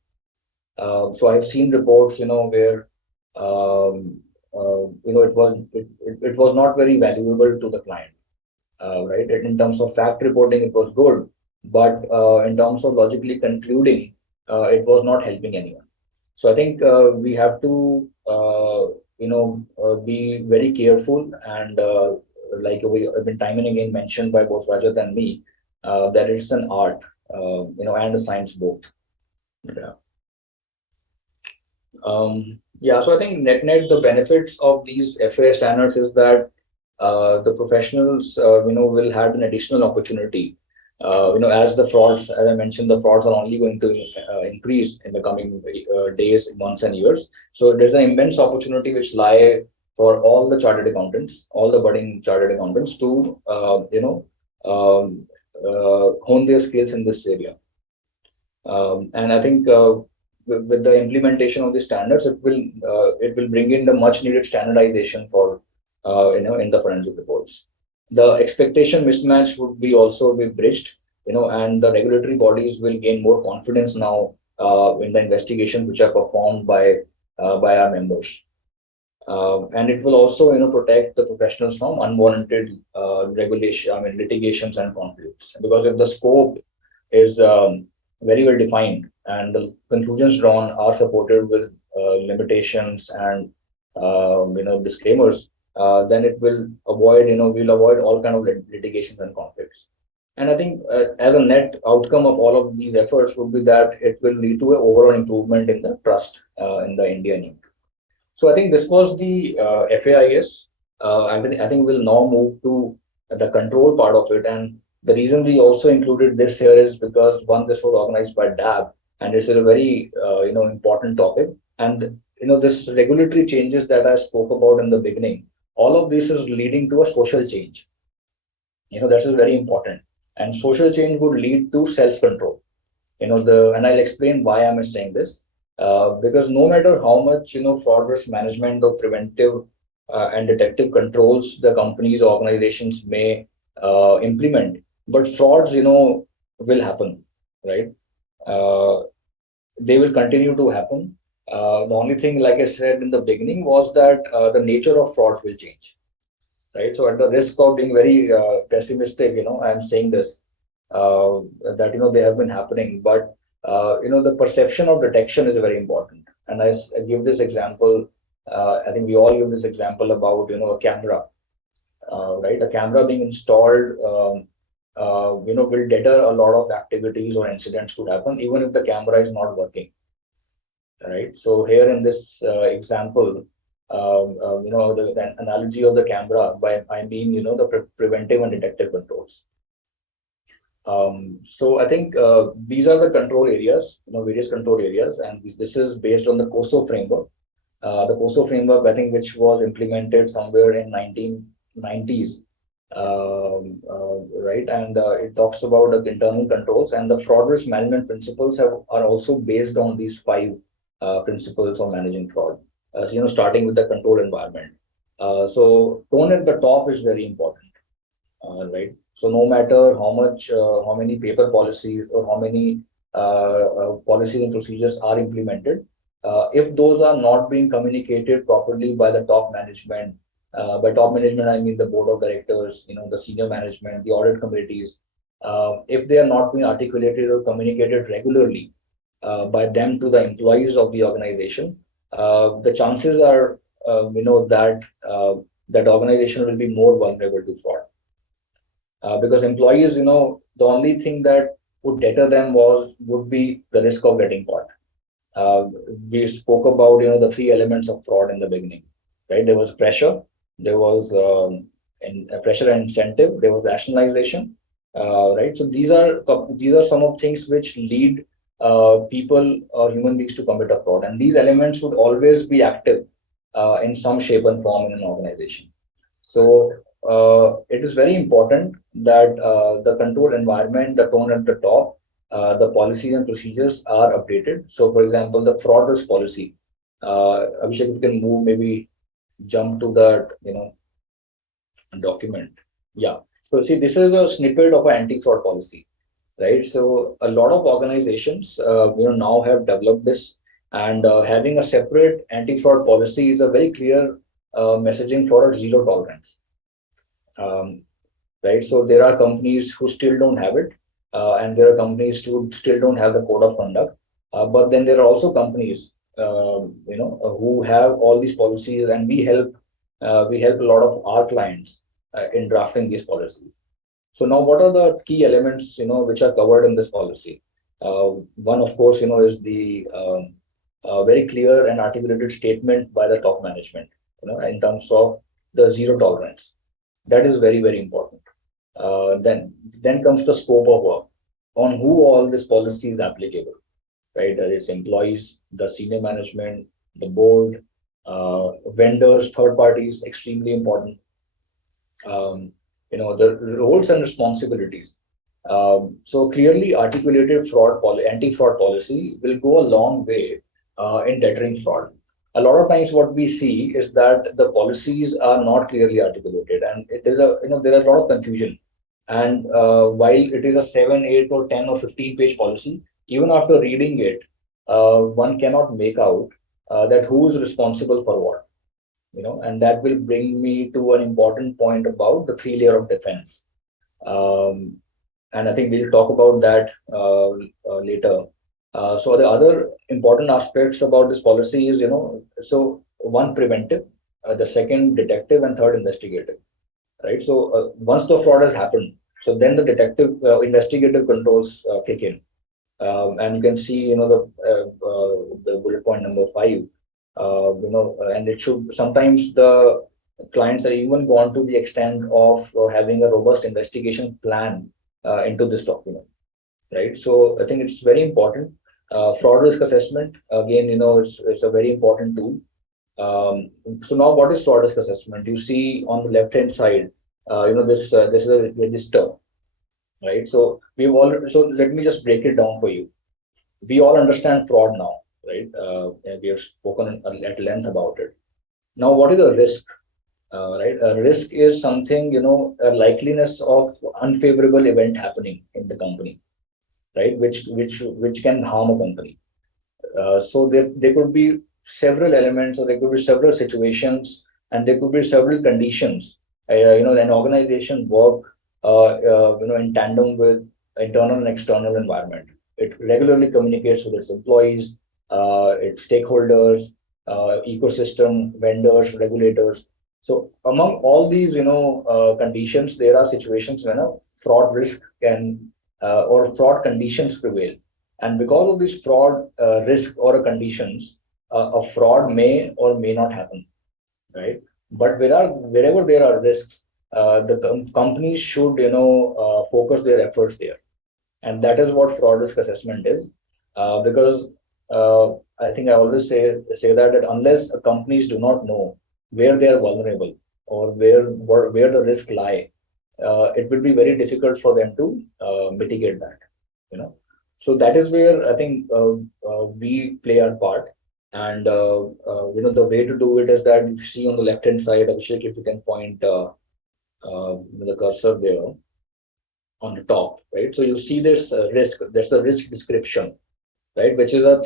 So I've seen reports, where it was not very valuable to the client, right? And in terms of fact reporting, it was good, but in terms of logically concluding, it was not helping anyone. So I think we have to, be very careful, and like we have been time and again mentioned by both Rajat and me, that it's an art, and a science both. Yeah. Yeah, so I think net the benefits of these FAI standards is that the professionals, will have an additional opportunity. As the frauds, as I mentioned, the frauds are only going to increase in the coming days, months, and years. So there's an immense opportunity which lie for all the chartered accountants, all the budding chartered accountants to, hone their skills in this area. And I think with the implementation of the standards, it will bring in the much needed standardization for in the forensic reports. The expectation mismatch would be also be bridged, and the regulatory bodies will gain more confidence now in the investigations which are performed by our members. And it will also, protect the professionals from unwarranted litigations and conflicts. Because if the scope is very well defined and the conclusions drawn are supported with limitations and disclaimers, then it will avoid, we'll avoid all kind of litigations and conflicts. And I think as a net outcome of all of these efforts would be that it will lead to an overall improvement in the trust in the Indian Union. So I think this was the FAIS. I think we'll now move to the control part of it. And the reason we also included this here is because one, this was organized by DAB, and it's a very important topic. And this regulatory changes that I spoke about in the beginning, all of this is leading to a social change. That is very important. And social change would lead to self-control. And I'll explain why I'm saying this. Because no matter how much fraud risk management or preventive and detective controls the companies or organizations may implement, but frauds will happen, right? Uh, they will continue to happen. The only thing, like I said in the beginning, was that the nature of frauds will change, right? So, at the risk of being very pessimistic, I'm saying this that they have been happening, but the perception of detection is very important. And I give this example. I think we all give this example about a camera, right? A camera being installed, will deter a lot of activities or incidents could happen, even if the camera is not working, right? So here in this example, the analogy of the camera, by I mean, the preventive and detective controls. So I think these are the control areas, various control areas, and this is based on the COSO framework. The COSO framework, I think, which was implemented somewhere in 1990s, right? And it talks about the internal controls, and the fraud risk management principles are also based on these five principles of managing fraud. Starting with the control environment. So tone at the top is very important, right? So no matter how many paper policies or how many policies and procedures are implemented, if those are not being communicated properly by the top management, by top management I mean the board of directors, the senior management, the audit committees, if they are not being articulated or communicated regularly by them to the employees of the organization, the chances are, that that organization will be more vulnerable to fraud. Because employees, the only thing that would deter them would be the risk of getting caught. We spoke about the three elements of fraud in the beginning, right? There was pressure, there was pressure and incentive, there was rationalization, right? So these are some of things which lead people or human beings to commit a fraud, and these elements would always be active in some shape and form in an organization. So it is very important that the control environment, the tone at the top, the policies and procedures are updated. So, for example, the fraud risk policy. Abhishek, if you can move, maybe jump to that, document. Yeah. So, see, this is a snippet of an anti-fraud policy, right? So, a lot of organizations, now have developed this, and having a separate anti-fraud policy is a very clear messaging for a zero tolerance. Right? So there are companies who still don't have it, and there are companies who still don't have the code of conduct. But then there are also companies, who have all these policies, and we help a lot of our clients in drafting these policies. So now, what are the key elements, which are covered in this policy? One, of course, is the very clear and articulated statement by the top management, in terms of the zero tolerance. That is very, very important. Then comes the scope of work, on who all this policy is applicable, right? It's employees, the senior management, the board, vendors, third parties, extremely important. The roles and responsibilities. So clearly articulated anti-fraud policy will go a long way in deterring fraud. A lot of times, what we see is that the policies are not clearly articulated, and it is there are a lot of confusion. And while it is a 7, 8, or 10 or 15-page policy, even after reading it, one cannot make out that who is responsible for what. And that will bring me to an important point about the three-layer of defense. And I think we'll talk about that later. So the other important aspects about this policy is, so one, preventive, the second, detective, and third, investigative, right? So once the fraud has happened, so then the detective investigative controls kick in. And you can see, the bullet point number 5, and it should, sometimes the clients are even gone to the extent of having a robust investigation plan into this document, right? So I think it's very important. Fraud risk assessment, again, it's a very important tool. So now, what is fraud risk assessment? You see on the left-hand side, this is a register, right? So so let me just break it down for you. We all understand fraud now, right? And we have spoken at length about it. Now, what is a risk? Right, a risk is something, a likeliness of unfavorable event happening in the company, right? Which can harm a company. So there could be several elements, or there could be several situations, and there could be several conditions. An organization work, in tandem with internal and external environment. It regularly communicates with its employees, its stakeholders, ecosystem, vendors, regulators. So among all these, conditions, there are situations when a fraud risk can or fraud conditions prevail, and because of this fraud risk or conditions, a fraud may or may not happen, right? But wherever there are risks, the companies should, focus their efforts there. And that is what fraud risk assessment is. Because I think I always say that unless companies do not know where they are vulnerable, or where the risk lie, it will be very difficult for them to mitigate that. So that is where I think we play our part. And the way to do it is that you see on the left hand side, Abhishek, if you can point the cursor there on the top, right? So you see this risk. There's the risk description, right? Which is a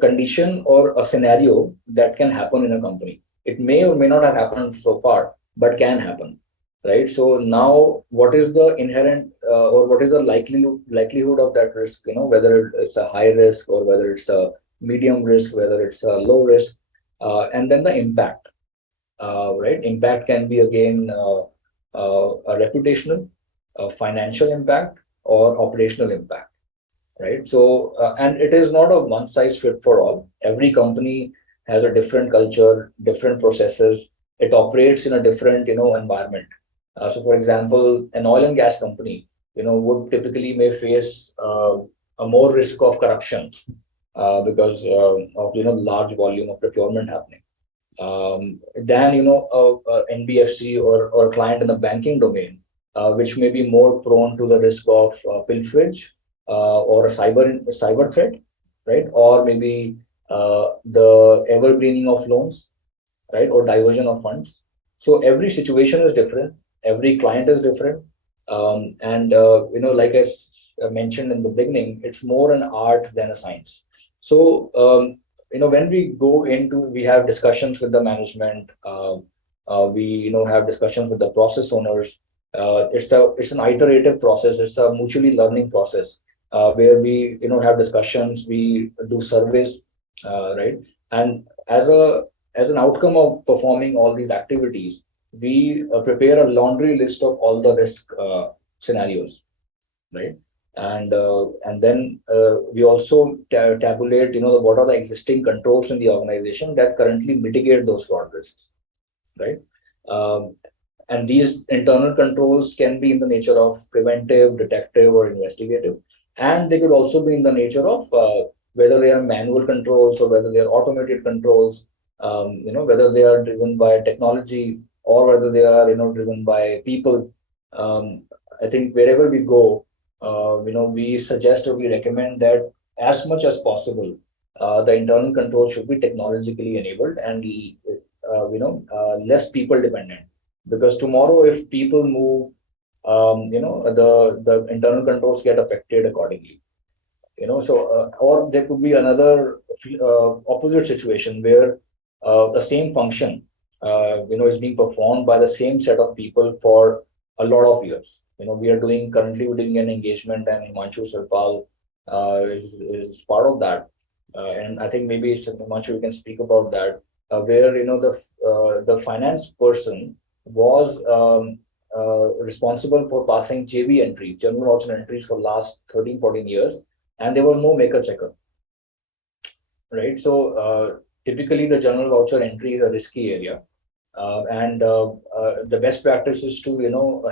condition or a scenario that can happen in a company. It may or may not have happened so far, but can happen, right? So now, what is the inherent or what is the likelihood of that risk? Whether it's a high risk or whether it's a medium risk, whether it's a low risk, and then the impact. Right? Impact can be again a reputational, a financial impact, or operational impact, right? So, and it is not a one size fit for all. Every company has a different culture, different processes. It operates in a different, environment. So, for example, an oil and gas company, would typically may face a more risk of corruption because of large volume of procurement happening. Than NBFC or a client in the banking domain, which may be more prone to the risk of pilferage or a cyber threat, right? Or maybe the evergreening of loans, right? Or diversion of funds. So every situation is different. Every client is different. And like I mentioned in the beginning, it's more an art than a science. So when we have discussions with the management. We have discussions with the process owners. It's an iterative process. It's a mutually learning process where we have discussions. We do surveys, right? And as an outcome of performing all these activities, we prepare a laundry list of all the risk scenarios, right? And then we also tabulate, what are the existing controls in the organization that currently mitigate those fraud risks, right? Um, and these internal controls can be in the nature of preventive, detective, or investigative, and they could also be in the nature of whether they are manual controls or whether they are automated controls. Whether they are driven by technology or whether they are driven by people. Um, I think wherever we go, we suggest or we recommend that as much as possible, the internal control should be technologically enabled and less people dependent. Because tomorrow, if people move, the internal controls get affected accordingly. So or there could be another opposite situation where the same function is being performed by the same set of people for a lot of years. We're doing an engagement, and Himanshu Sarpal is part of that. And I think maybe Himanshu, we can speak about that, where the finance person was responsible for passing JV entries, general voucher entries, for last 13-14 years, and there was no maker checker, right? So typically the general voucher entry is a risky area, and the best practice is to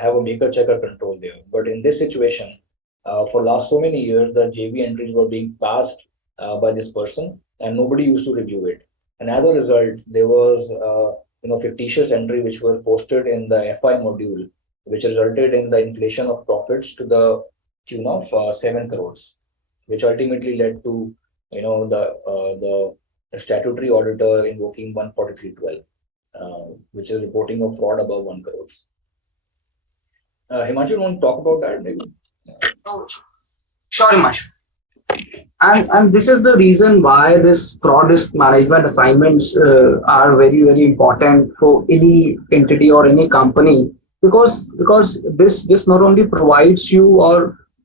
have a maker checker control there. But in this situation, for last so many years, the JV entries were being passed by this person, and nobody used to review it. And as a result, there was fictitious entry which was posted in the FI module, which resulted in the inflation of profits to the tune of 7 crores. which ultimately led to the statutory auditor invoking 143.12, which is reporting of fraud above 1 crore. Himanshu, you want to talk about that maybe? Sure, Himanshu. And this is the reason why this fraud risk management assignments are very, very important for any entity or any company, because this not only provides you,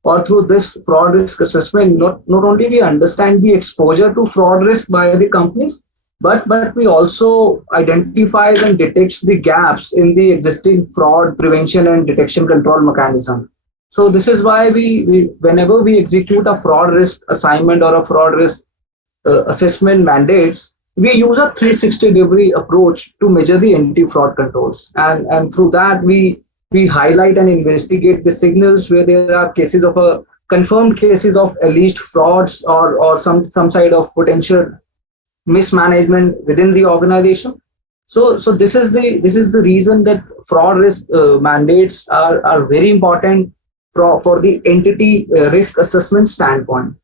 or through this fraud risk assessment, not only we understand the exposure to fraud risk by the companies, but we also identify and detects the gaps in the existing fraud prevention and detection control mechanism. So this is why we whenever we execute a fraud risk assignment or a fraud risk assessment mandates, we use a 360-degree approach to measure the anti-fraud controls, and through that we highlight and investigate the signals where there are cases of a confirmed cases of alleged frauds, or some side of potential mismanagement within the organization. So this is the reason that fraud risk mandates are very important for the entity risk assessment standpoint,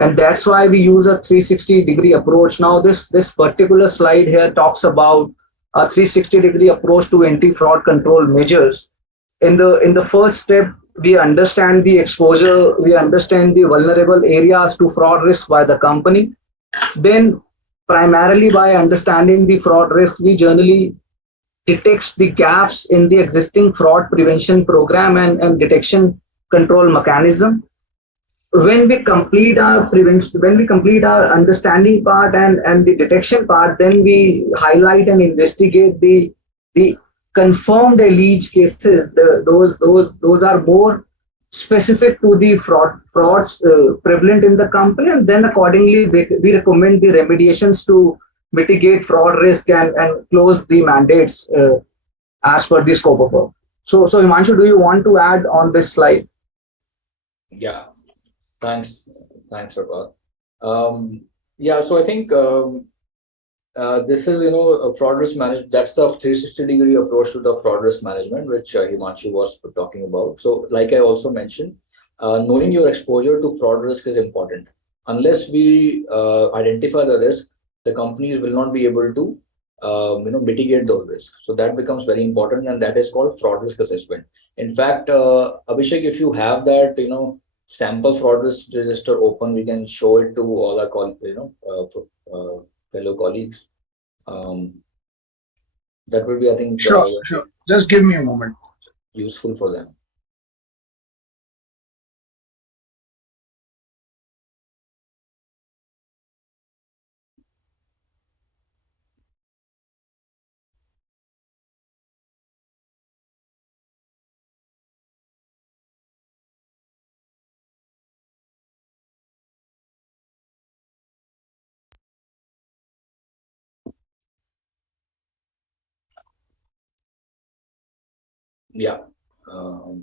and that's why we use a 360-degree approach. Now this particular slide here talks about a 360-degree approach to anti-fraud control measures. In the first step, we understand the exposure, we understand the vulnerable areas to fraud risk by the company. Then, primarily by understanding the fraud risk, we generally detect the gaps in the existing fraud prevention program and detection control mechanism. When we complete our prevention, when we complete our understanding part and the detection part, then we highlight and investigate the confirmed alleged cases. Those are more specific to the frauds prevalent in the company, and then accordingly we recommend the remediations to mitigate fraud risk and close the mandates as per the scope of work. So Himanshu, do you want to add on this slide? Yeah, thanks, Raghav. Yeah, so I think this is a fraud risk management. That's the 360-degree approach to the fraud risk management, which Himanshu was talking about. So, like I also mentioned, knowing your exposure to fraud risk is important. Unless we identify the risk, the companies will not be able to mitigate those risks. So that becomes very important, and that is called fraud risk assessment. In fact, Abhishek, if you have that sample fraud risk register open, we can show it to all our fellow colleagues. That will be, I think, sure. Just give me a moment. Useful for them. Yeah. So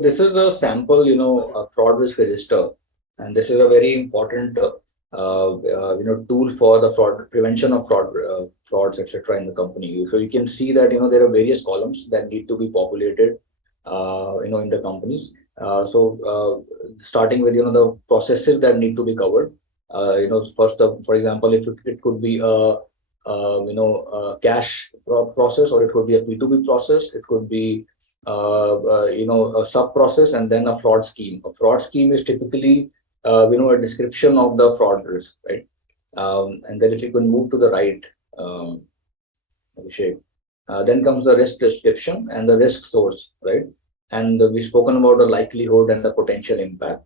this is a sample, a fraud risk register, and this is a very important, tool for the fraud prevention of frauds, etc. in the company. So you can see that there are various columns that need to be populated, in the companies. So starting with the processes that need to be covered. First, for example, if it could be a cash process, or it could be a P2B process, it could be a sub process, and then a fraud scheme. A fraud scheme is typically a description of the fraud risk, right? And then if you can move to the right, Abhishek, then comes the risk description and the risk source, right? And we've spoken about the likelihood and the potential impact.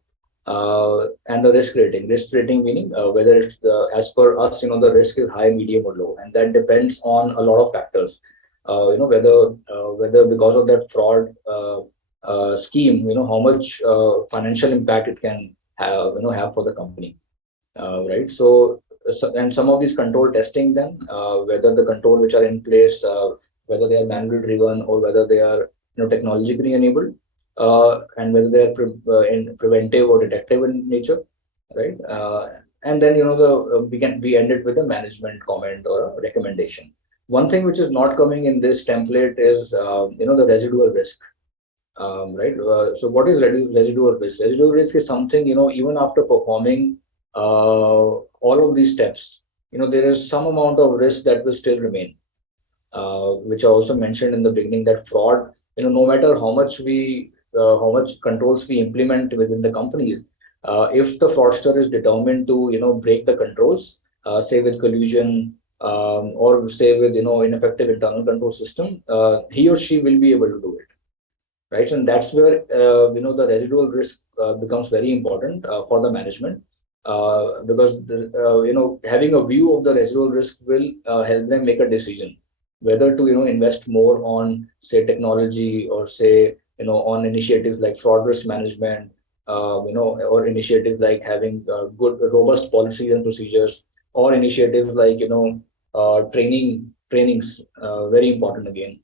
And the risk rating. Risk rating meaning whether it's as per us, the risk is high, medium, or low, and that depends on a lot of factors. Whether because of that fraud scheme, how much financial impact it can have for the company, right? So and some of these control testing, then whether the control which are in place, whether they are manually driven or whether they are technologically enabled, and whether they are in preventive or detective in nature, right? And then we end it with a management comment or a recommendation. One thing which is not coming in this template is the residual risk. Right. So what is residual risk? Residual risk is something, even after performing all of these steps, there is some amount of risk that will still remain, which I also mentioned in the beginning, that fraud, no matter how much controls we implement within the companies, if the fraudster is determined to, break the controls, say with collusion, or say with, ineffective internal control system, he or she will be able to do it, right? And that's where the residual risk becomes very important for the management, because having a view of the residual risk will help them make a decision whether to invest more on, say, technology, or say, on initiatives like fraud risk management, or initiatives like having good robust policies and procedures, or initiatives like trainings, very important again.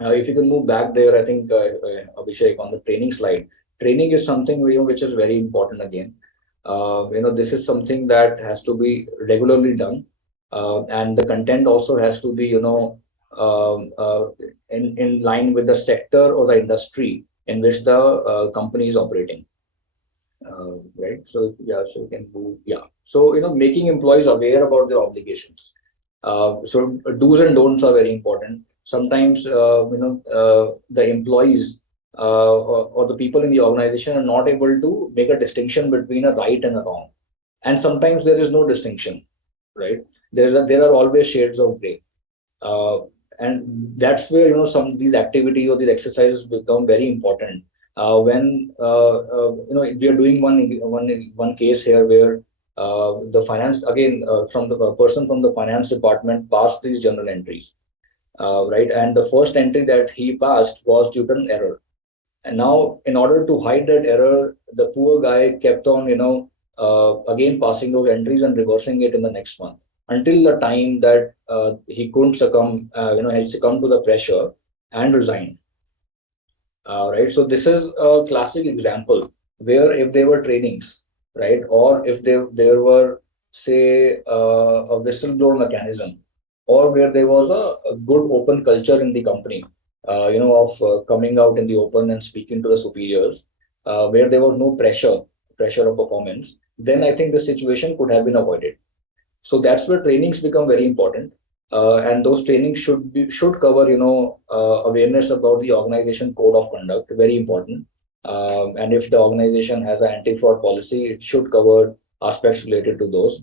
If you can move back there, I think, Abhishek, on the training slide, training is something which is very important again. This is something that has to be regularly done, and the content also has to be, in line with the sector or the industry in which the company is operating. Right. So yeah, so we can move. Yeah. So making employees aware about their obligations. So do's and don'ts are very important. Sometimes the employees, or the people in the organization are not able to make a distinction between a right and a wrong, and sometimes there is no distinction, right? There are always shades of gray, uh, and that's where some of these activities or these exercises become very important. When we are doing one case here where the finance, again, from the person from the finance department passed these journal entries, right? And the first entry that he passed was due to an error. And now, in order to hide that error, the poor guy kept on, again passing those entries and reversing it in the next month, until the time that he couldn't succumb, he succumbed to the pressure and resigned. Right. So this is a classic example where, if there were trainings, right, or if there were, say, a whistleblower mechanism, or where there was a good open culture in the company, of coming out in the open and speaking to the superiors, where there was no pressure of performance, then I think the situation could have been avoided. So that's where trainings become very important, and those trainings should cover awareness about the organization code of conduct, very important. And if the organization has an anti-fraud policy, it should cover aspects related to those.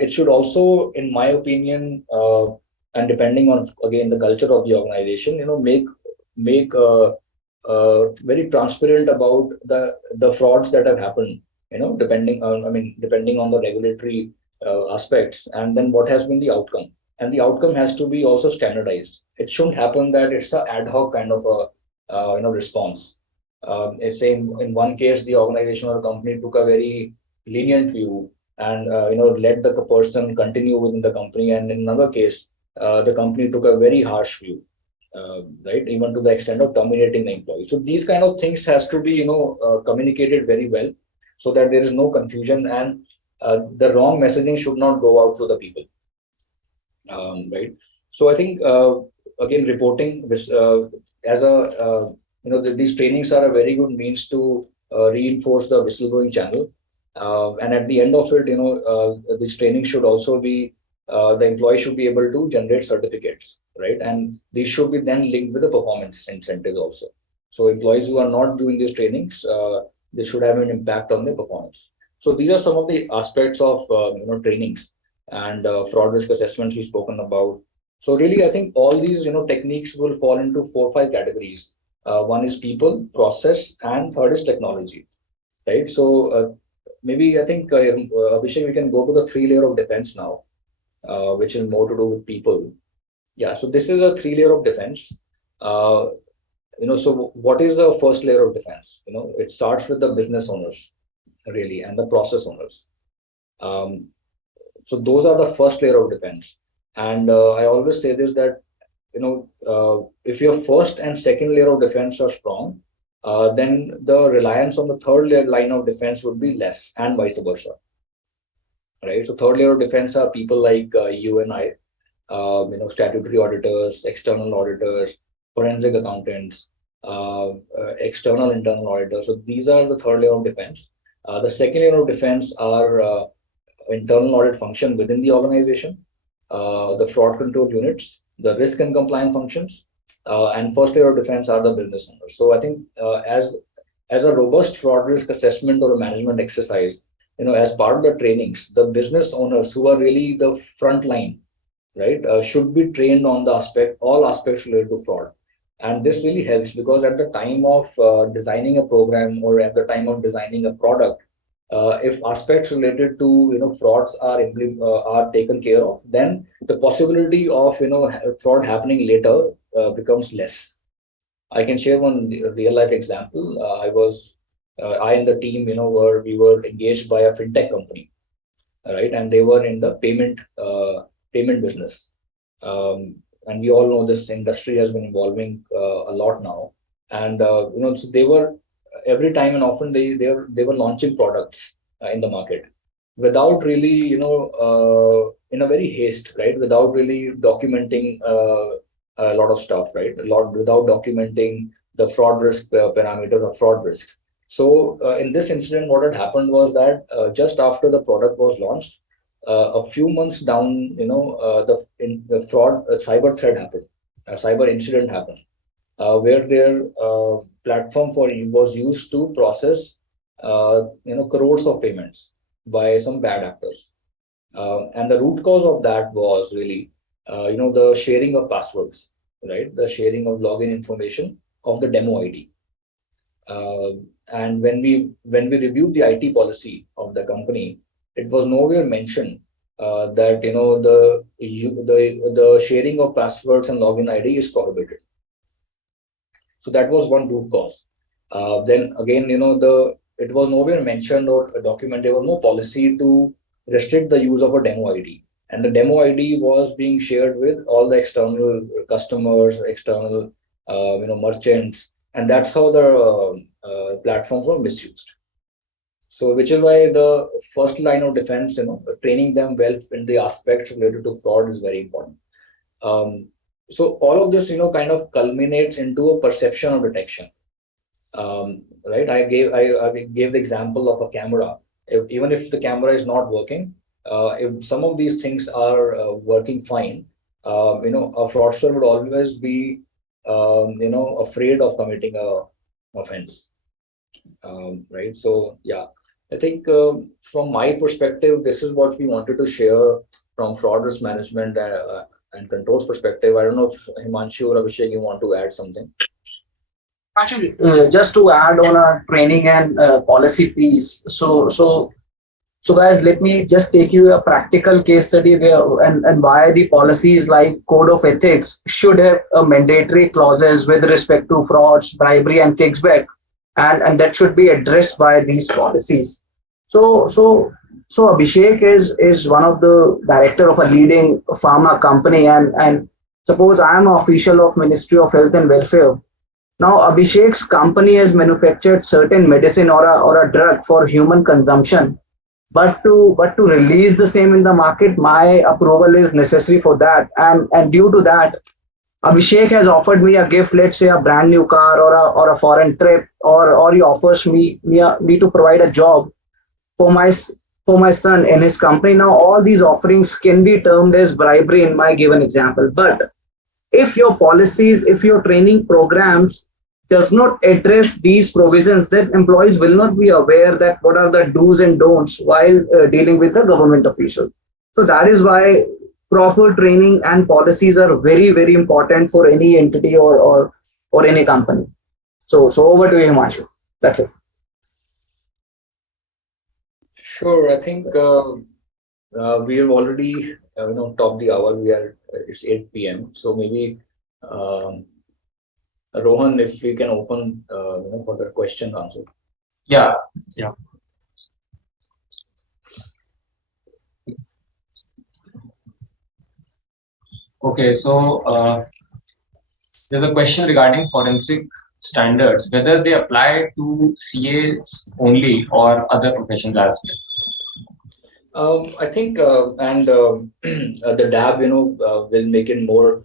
It should also, in my opinion, and depending on, again, the culture of the organization, make very transparent about the frauds that have happened. Depending on the regulatory aspects, and then what has been the outcome. And the outcome has to be also standardized. It shouldn't happen that it's an ad hoc kind of a response. It's saying, in one case, the organization or company took a very lenient view, and let the person continue within the company, and in another case, the company took a very harsh view, right, even to the extent of terminating the employee. So these kind of things has to be communicated very well, so that there is no confusion, and the wrong messaging should not go out to the people, right? So I think, again, reporting this, as a these trainings are a very good means to reinforce the whistleblowing channel, and at the end of it, this training should also be, the employee should be able to generate certificates, right? And these should be then linked with the performance incentives also. So employees who are not doing these trainings, this should have an impact on their performance. So these are some of the aspects of trainings and fraud risk assessments we've spoken about. So really, I think all these techniques will fall into 4 or 5 categories. One is people, process, and third is technology, right? So maybe I think, Abhishek, we can go to the 3 layer of defense now, which is more to do with people. Yeah. So this is a 3 layer of defense. Uh, so what is the first layer of defense? It starts with the business owners, really, and the process owners. Um, so those are the first layer of defense. And I always say this, that if your first and second layer of defense are strong, then the reliance on the third layer line of defense would be less, and vice versa, right? So third layer of defense are people like you and I, statutory auditors, external auditors, forensic accountants. external, internal auditors. So these are the third layer of defense. The second layer of defense are internal audit function within the organization, the fraud control units, the risk and compliance functions, and first layer of defense are the business owners. So I think as a robust fraud risk assessment or a management exercise, as part of the trainings, the business owners who are really the front line, right, should be trained on all aspects related to fraud. And this really helps because at the time of designing a program or at the time of designing a product, if aspects related to frauds are taken care of, then the possibility of fraud happening later becomes less. I can share one real life example. I and the team, we were engaged by a fintech company, right, and they were in the payment business. And we all know this industry has been evolving a lot now. And so they were every time and often they were launching products in the market without really in a very haste, right, without really documenting a lot of stuff, right, without documenting the fraud risk parameters of fraud risk. So in this incident, what had happened was that just after the product was launched, a few months down, the fraud cyber threat happened, a cyber incident happened, where their platform was used to process, crores of payments by some bad actors, and the root cause of that was really, the sharing of passwords, right, the sharing of login information of the demo ID. And when we reviewed the IT policy of the company, it was nowhere mentioned that the sharing of passwords and login ID is prohibited. So that was one root cause. Then again, it was nowhere mentioned or documented. There was no policy to restrict the use of a demo ID, and the demo ID was being shared with all the external customers, external merchants, and that's how the platforms were misused. So, which is why the first line of defense, training them well in the aspects related to fraud is very important. So all of this, kind of culminates into a perception of detection. Right? I gave the example of a camera. Even if the camera is not working, if some of these things are working fine, a fraudster would always be, afraid of committing a offense. Right? So yeah, I think from my perspective, this is what we wanted to share from fraud risk management and controls perspective. I don't know if Himanshu or Abhishek, you want to add something. Actually, just to add on a training and policy piece. So guys, let me just take you a practical case study where and why the policies like code of ethics should have a mandatory clauses with respect to frauds, bribery, and kickback, and that should be addressed by these policies. So Abhishek is one of the director of a leading pharma company, and suppose I am an official of Ministry of Health and Welfare. Now Abhishek's company has manufactured certain medicine or a drug for human consumption, but to release the same in the market, my approval is necessary for that, and due to that, Abhishek has offered me a gift, let's say a brand new car or a foreign trip, or he offers me to provide a job for my son in his company. Now all these offerings can be termed as bribery in my given example. But if your policies, if your training programs does not address these provisions, then employees will not be aware that what are the do's and don'ts while dealing with the government official. So that is why proper training and policies are very, very important for any entity or any company. So over to you, Himanshu. That's it. Sure. I think we have already topped the hour. It's 8 p.m. So maybe Rohan, if we can open for the question answer. Yeah. Okay, so there's a question regarding forensic standards, whether they apply to CAs only or other professions as well. I think, and the DAB, will make it more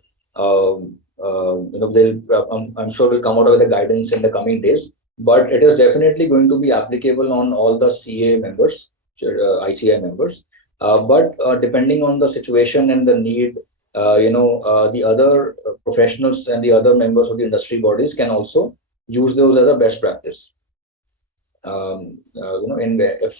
I'm sure we'll come out with the guidance in the coming days, but it is definitely going to be applicable on all the CA members, ICI members. But depending on the situation and the need, the other professionals and the other members of the industry bodies can also use those as a best practice.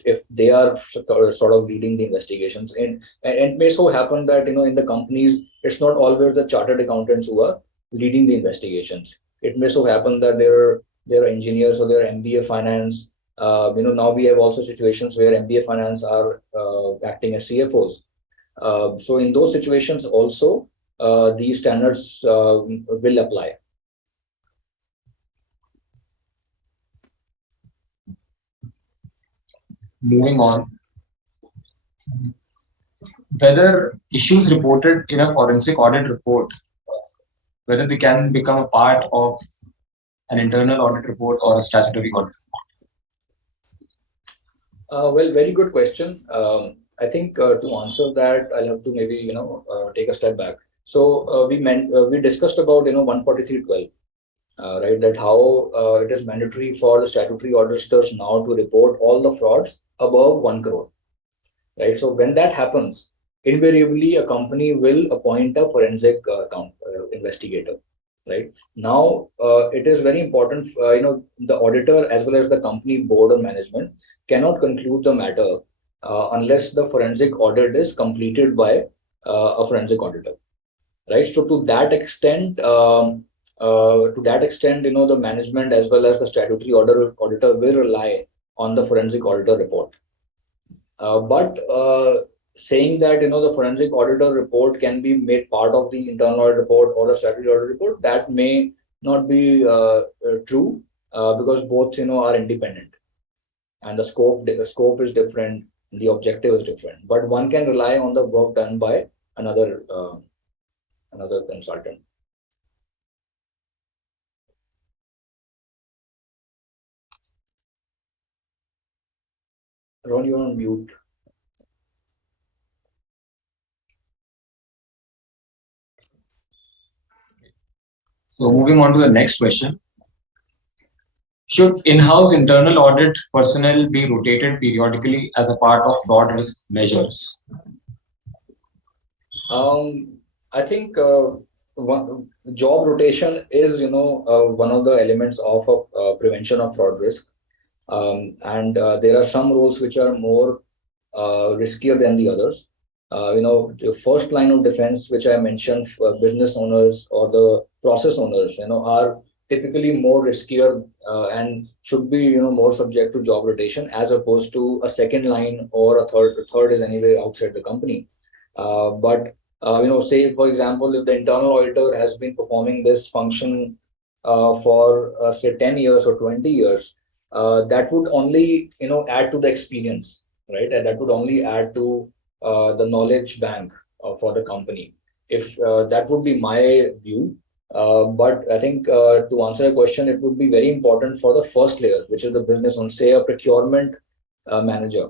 If they are sort of leading the investigations, and it may so happen that in the companies it's not always the chartered accountants who are leading the investigations. It may so happen that there are engineers or there are MBA finance. Now we have also situations where MBA finance are acting as CFOs. So in those situations also these standards will apply. Moving on, whether issues reported in a forensic audit report, whether they can become a part of an internal audit report or a statutory audit report? Well, very good question. I think to answer that, I'll have to maybe take a step back. So we discussed about 143.12. Right, that how it is mandatory for the statutory auditors now to report all the frauds above 1 crore. Right, so when that happens, invariably a company will appoint a forensic investigator. Right now, it is very important. The auditor as well as the company board or management cannot conclude the matter unless the forensic audit is completed by a forensic auditor. Right, so to that extent. The management as well as the statutory auditor will rely on the forensic auditor report. But saying that the forensic auditor report can be made part of the internal audit report or the statutory audit report, that may not be true because both are independent, and the scope is different, the objective is different. But one can rely on the work done by another consultant. Ron, you're on mute. So moving on to the next question. Should in-house internal audit personnel be rotated periodically as a part of fraud risk measures? I think job rotation is one of the elements of prevention of fraud risk. And there are some roles which are more riskier than the others. The first line of defense, which I mentioned, business owners or the process owners, are typically more riskier and should be, more subject to job rotation as opposed to a second line or a third. Third is anyway outside the company. But say for example, if the internal auditor has been performing this function for say 10 years or 20 years. That would only add to the experience, right? And that would only add to the knowledge bank for the company. If that would be my view, but I think to answer your question, it would be very important for the first layer, which is the business on, say, a procurement manager,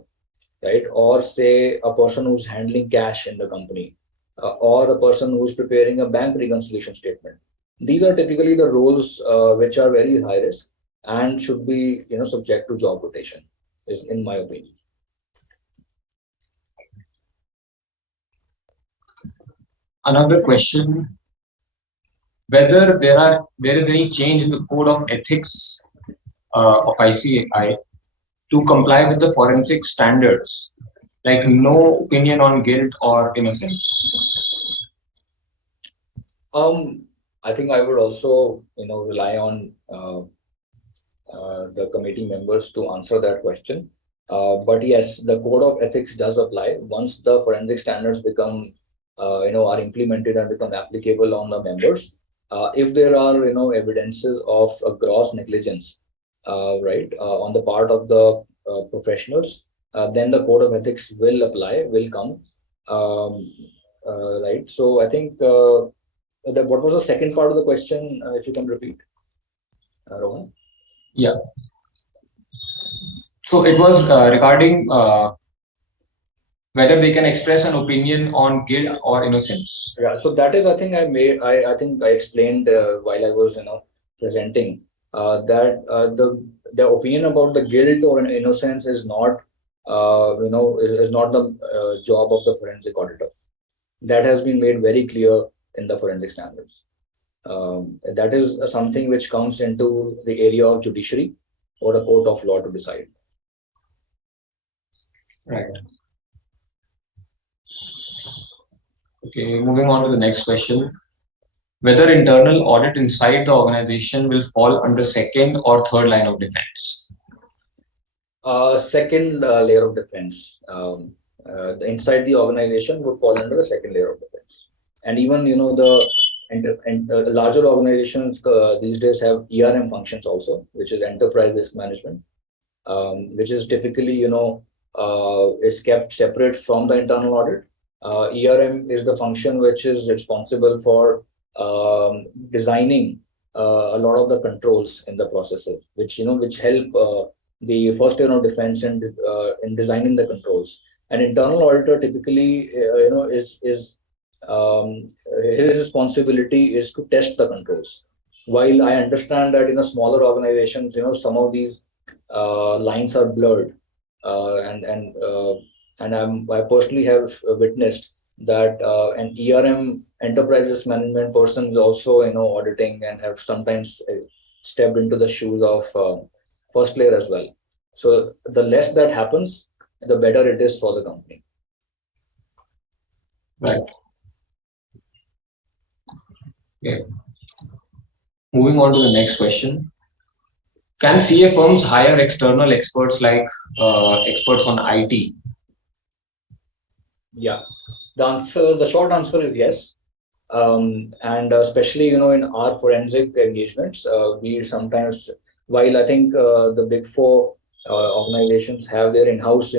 right? Or say a person who's handling cash in the company, or a person who's preparing a bank reconciliation statement. These are typically the roles which are very high risk and should be subject to job rotation, is in my opinion. Another question: whether there is any change in the code of ethics of ICI to comply with the forensic standards, like no opinion on guilt or innocence. I think I would also rely on the committee members to answer that question. But yes, the code of ethics does apply once the forensic standards become, are implemented and become applicable on the members. If there are, evidences of a gross negligence, right, on the part of the professionals, then the code of ethics will apply, will come, right. So I think what was the second part of the question? If you can repeat, Rohan. Yeah. So it was regarding whether they can express an opinion on guilt or innocence. Yeah, so that is, I think I think I explained while I was, presenting that the opinion about the guilt or an innocence is not, is not the job of the forensic auditor. That has been made very clear in the forensic standards. That is something which comes into the area of judiciary or a court of law to decide. Right. Okay, moving on to the next question. Whether internal audit inside the organization will fall under second or third line of defense. Second layer of defense. Inside the organization would fall under the second layer of defense. And even, the larger organizations these days have ERM functions also, which is enterprise risk management, which is typically, is kept separate from the internal audit. ERM is the function which is responsible for designing a lot of the controls in the processes, which help the first layer of defense in designing the controls. An internal auditor typically, his responsibility is to test the controls. While I understand that in a smaller organizations, some of these lines are blurred, and I personally have witnessed that an ERM enterprise risk management person is also auditing and have sometimes stepped into the shoes of first layer as well. So the less that happens, the better it is for the company. Right. Okay. Moving on to the next question. Can CA firms hire external experts like experts on IT? Yeah, the short answer is yes. And especially, in our forensic engagements, we sometimes, while I think the big four organizations have their in-house,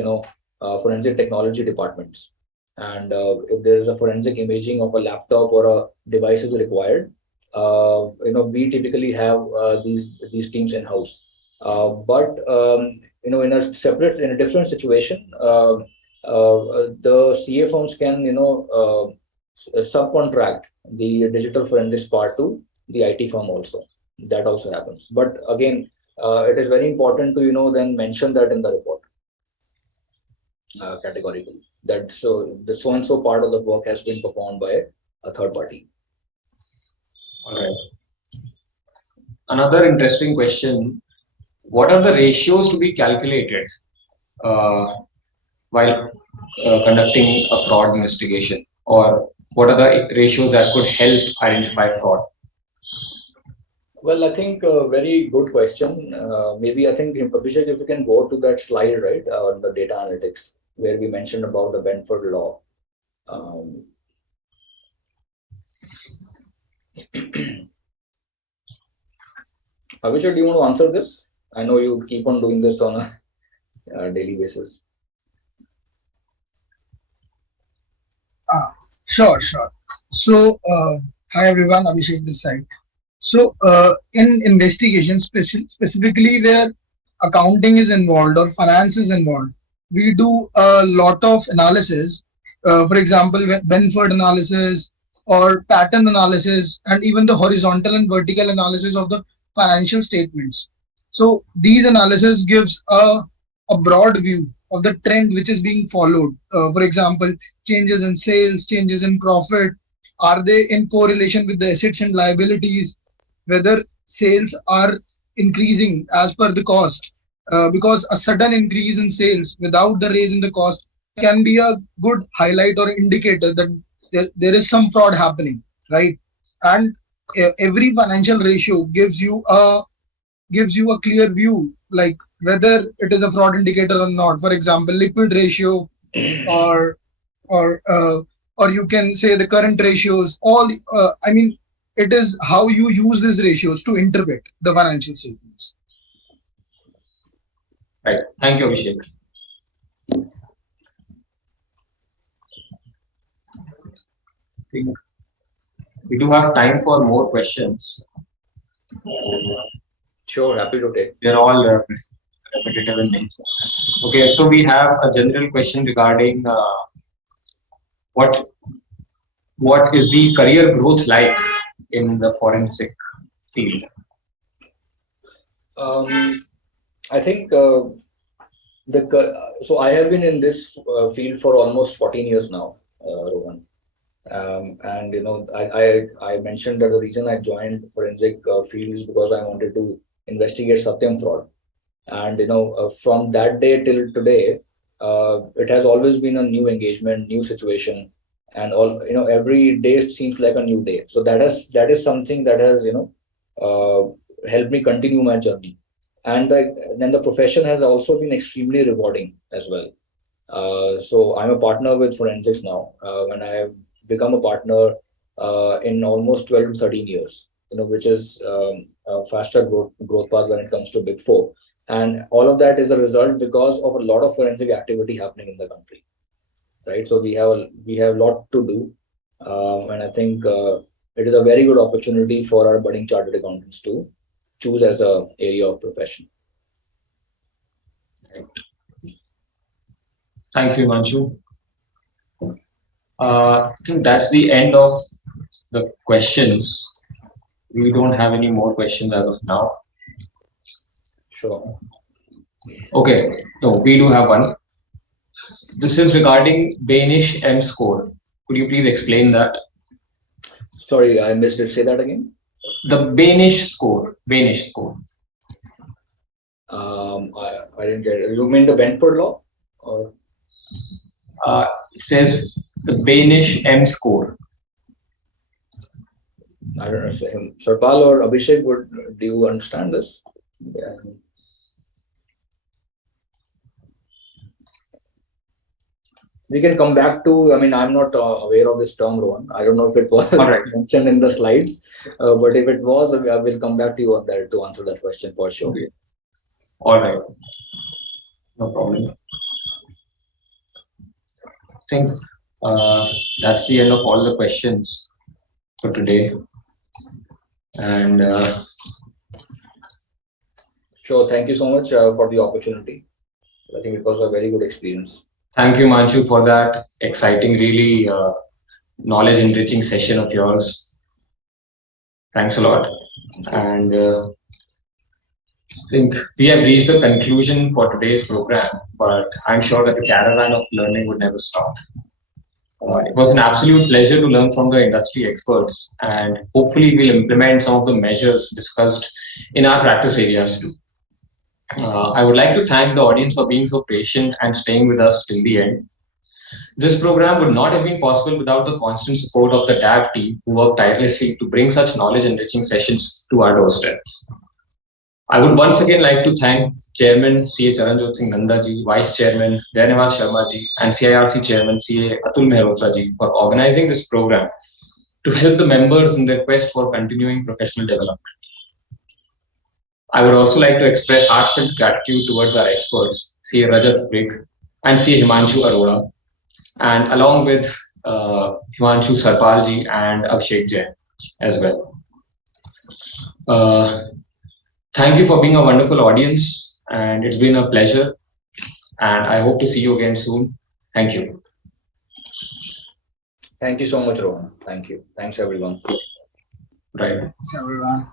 forensic technology departments. And if there is a forensic imaging of a laptop or a device is required, we typically have these teams in-house. But in a different situation, the CA firms can, subcontract the digital forensics part to the IT firm also. That also happens. But again, it is very important to, then mention that in the report categorically. That so the so and so part of the work has been performed by a third party. All right. Another interesting question. What are the ratios to be calculated while conducting a fraud investigation? Or what are the ratios that could help identify fraud? Well, I think a very good question. Maybe I think, Abhishek, if you can go to that slide, right, the data analytics, where we mentioned about the Benford law. Abhishek, do you want to answer this? I know you keep on doing this on a daily basis. Sure. So, hi everyone, Abhishek this side. So, in investigation, specifically where accounting is involved or finance is involved, we do a lot of analysis. For example, Benford analysis or pattern analysis, and even the horizontal and vertical analysis of the financial statements. So these analysis gives a broad view of the trend which is being followed. For example, changes in sales, changes in profit, are they in correlation with the assets and liabilities, whether sales are increasing as per the cost, because a sudden increase in sales without the raise in the cost can be a good highlight or indicator that there is some fraud happening, right? And every financial ratio gives you a clear view, like whether it is a fraud indicator or not. For example, liquid ratio, or you can say the current ratios. It is how you use these ratios to interpret the financial statements. Right. Thank you, Abhishek. I think we do have time for more questions. Sure, happy to take. They're all repetitive in nature. Okay, so we have a general question regarding what is the career growth like in the forensic field? I think so I have been in this field for almost 14 years now, Rohan. And I mentioned that the reason I joined forensic field is because I wanted to investigate Satyam fraud. And from that day till today, it has always been a new engagement, new situation, and all every day seems like a new day. So that is something that has helped me continue my journey. And then the profession has also been extremely rewarding as well. So I'm a partner with forensics now, and I have become a partner in almost 12 to 13 years, which is a faster growth path when it comes to Big Four. And all of that is a result because of a lot of forensic activity happening in the country, right? So we have a lot to do, and I think it is a very good opportunity for our budding chartered accountants to choose as a area of profession. Thank you, Himanshu. I think that's the end of the questions. We don't have any more questions as of now. Sure. Okay, so we do have one. This is regarding Bainish M score. Could you please explain that? Sorry, I missed it. Say that again. The Bainish score. Bainish score. I didn't get it. You mean the Benford law? Or it says the Bainish M score. I don't know. Sarpal or Abhishek, do you understand this? Yeah. We can come back to, I mean, I'm not aware of this term, Rohan. I don't know if it was mentioned in the slides, but if it was, I will come back to you on that to answer that question for sure. Okay. All right. No problem. I think that's the end of all the questions for today. And sure. Thank you so much for the opportunity. I think it was a very good experience. Thank you, Himanshu, for that exciting, really knowledge enriching session of yours. Thanks a lot. And I think we have reached the conclusion for today's program, but I'm sure that the caravan of learning would never stop. It was an absolute pleasure to learn from the industry experts, and hopefully we'll implement some of the measures discussed in our practice areas too. I would like to thank the audience for being so patient and staying with us till the end. This program would not have been possible without the constant support of the DAV team, who work tirelessly to bring such knowledge-enriching sessions to our doorsteps. I would once again like to thank Chairman C.A. Charanjot Singh Nandaji, Vice Chairman Dayanewaz Sharmaji, and CIRC Chairman C.A. Atul Mehrotraji for organizing this program to help the members in their quest for continuing professional development. I would also like to express heartfelt gratitude towards our experts, C.A. Rajat Vig and C.A. Himanshu Arora, and along with Himanshu Sarpalji and Abhishek Jain as well. Thank you for being a wonderful audience, and it's been a pleasure, and I hope to see you again soon. Thank you. Thank you so much, Rohan. Thank you. Thanks, everyone. Right. Thanks, everyone.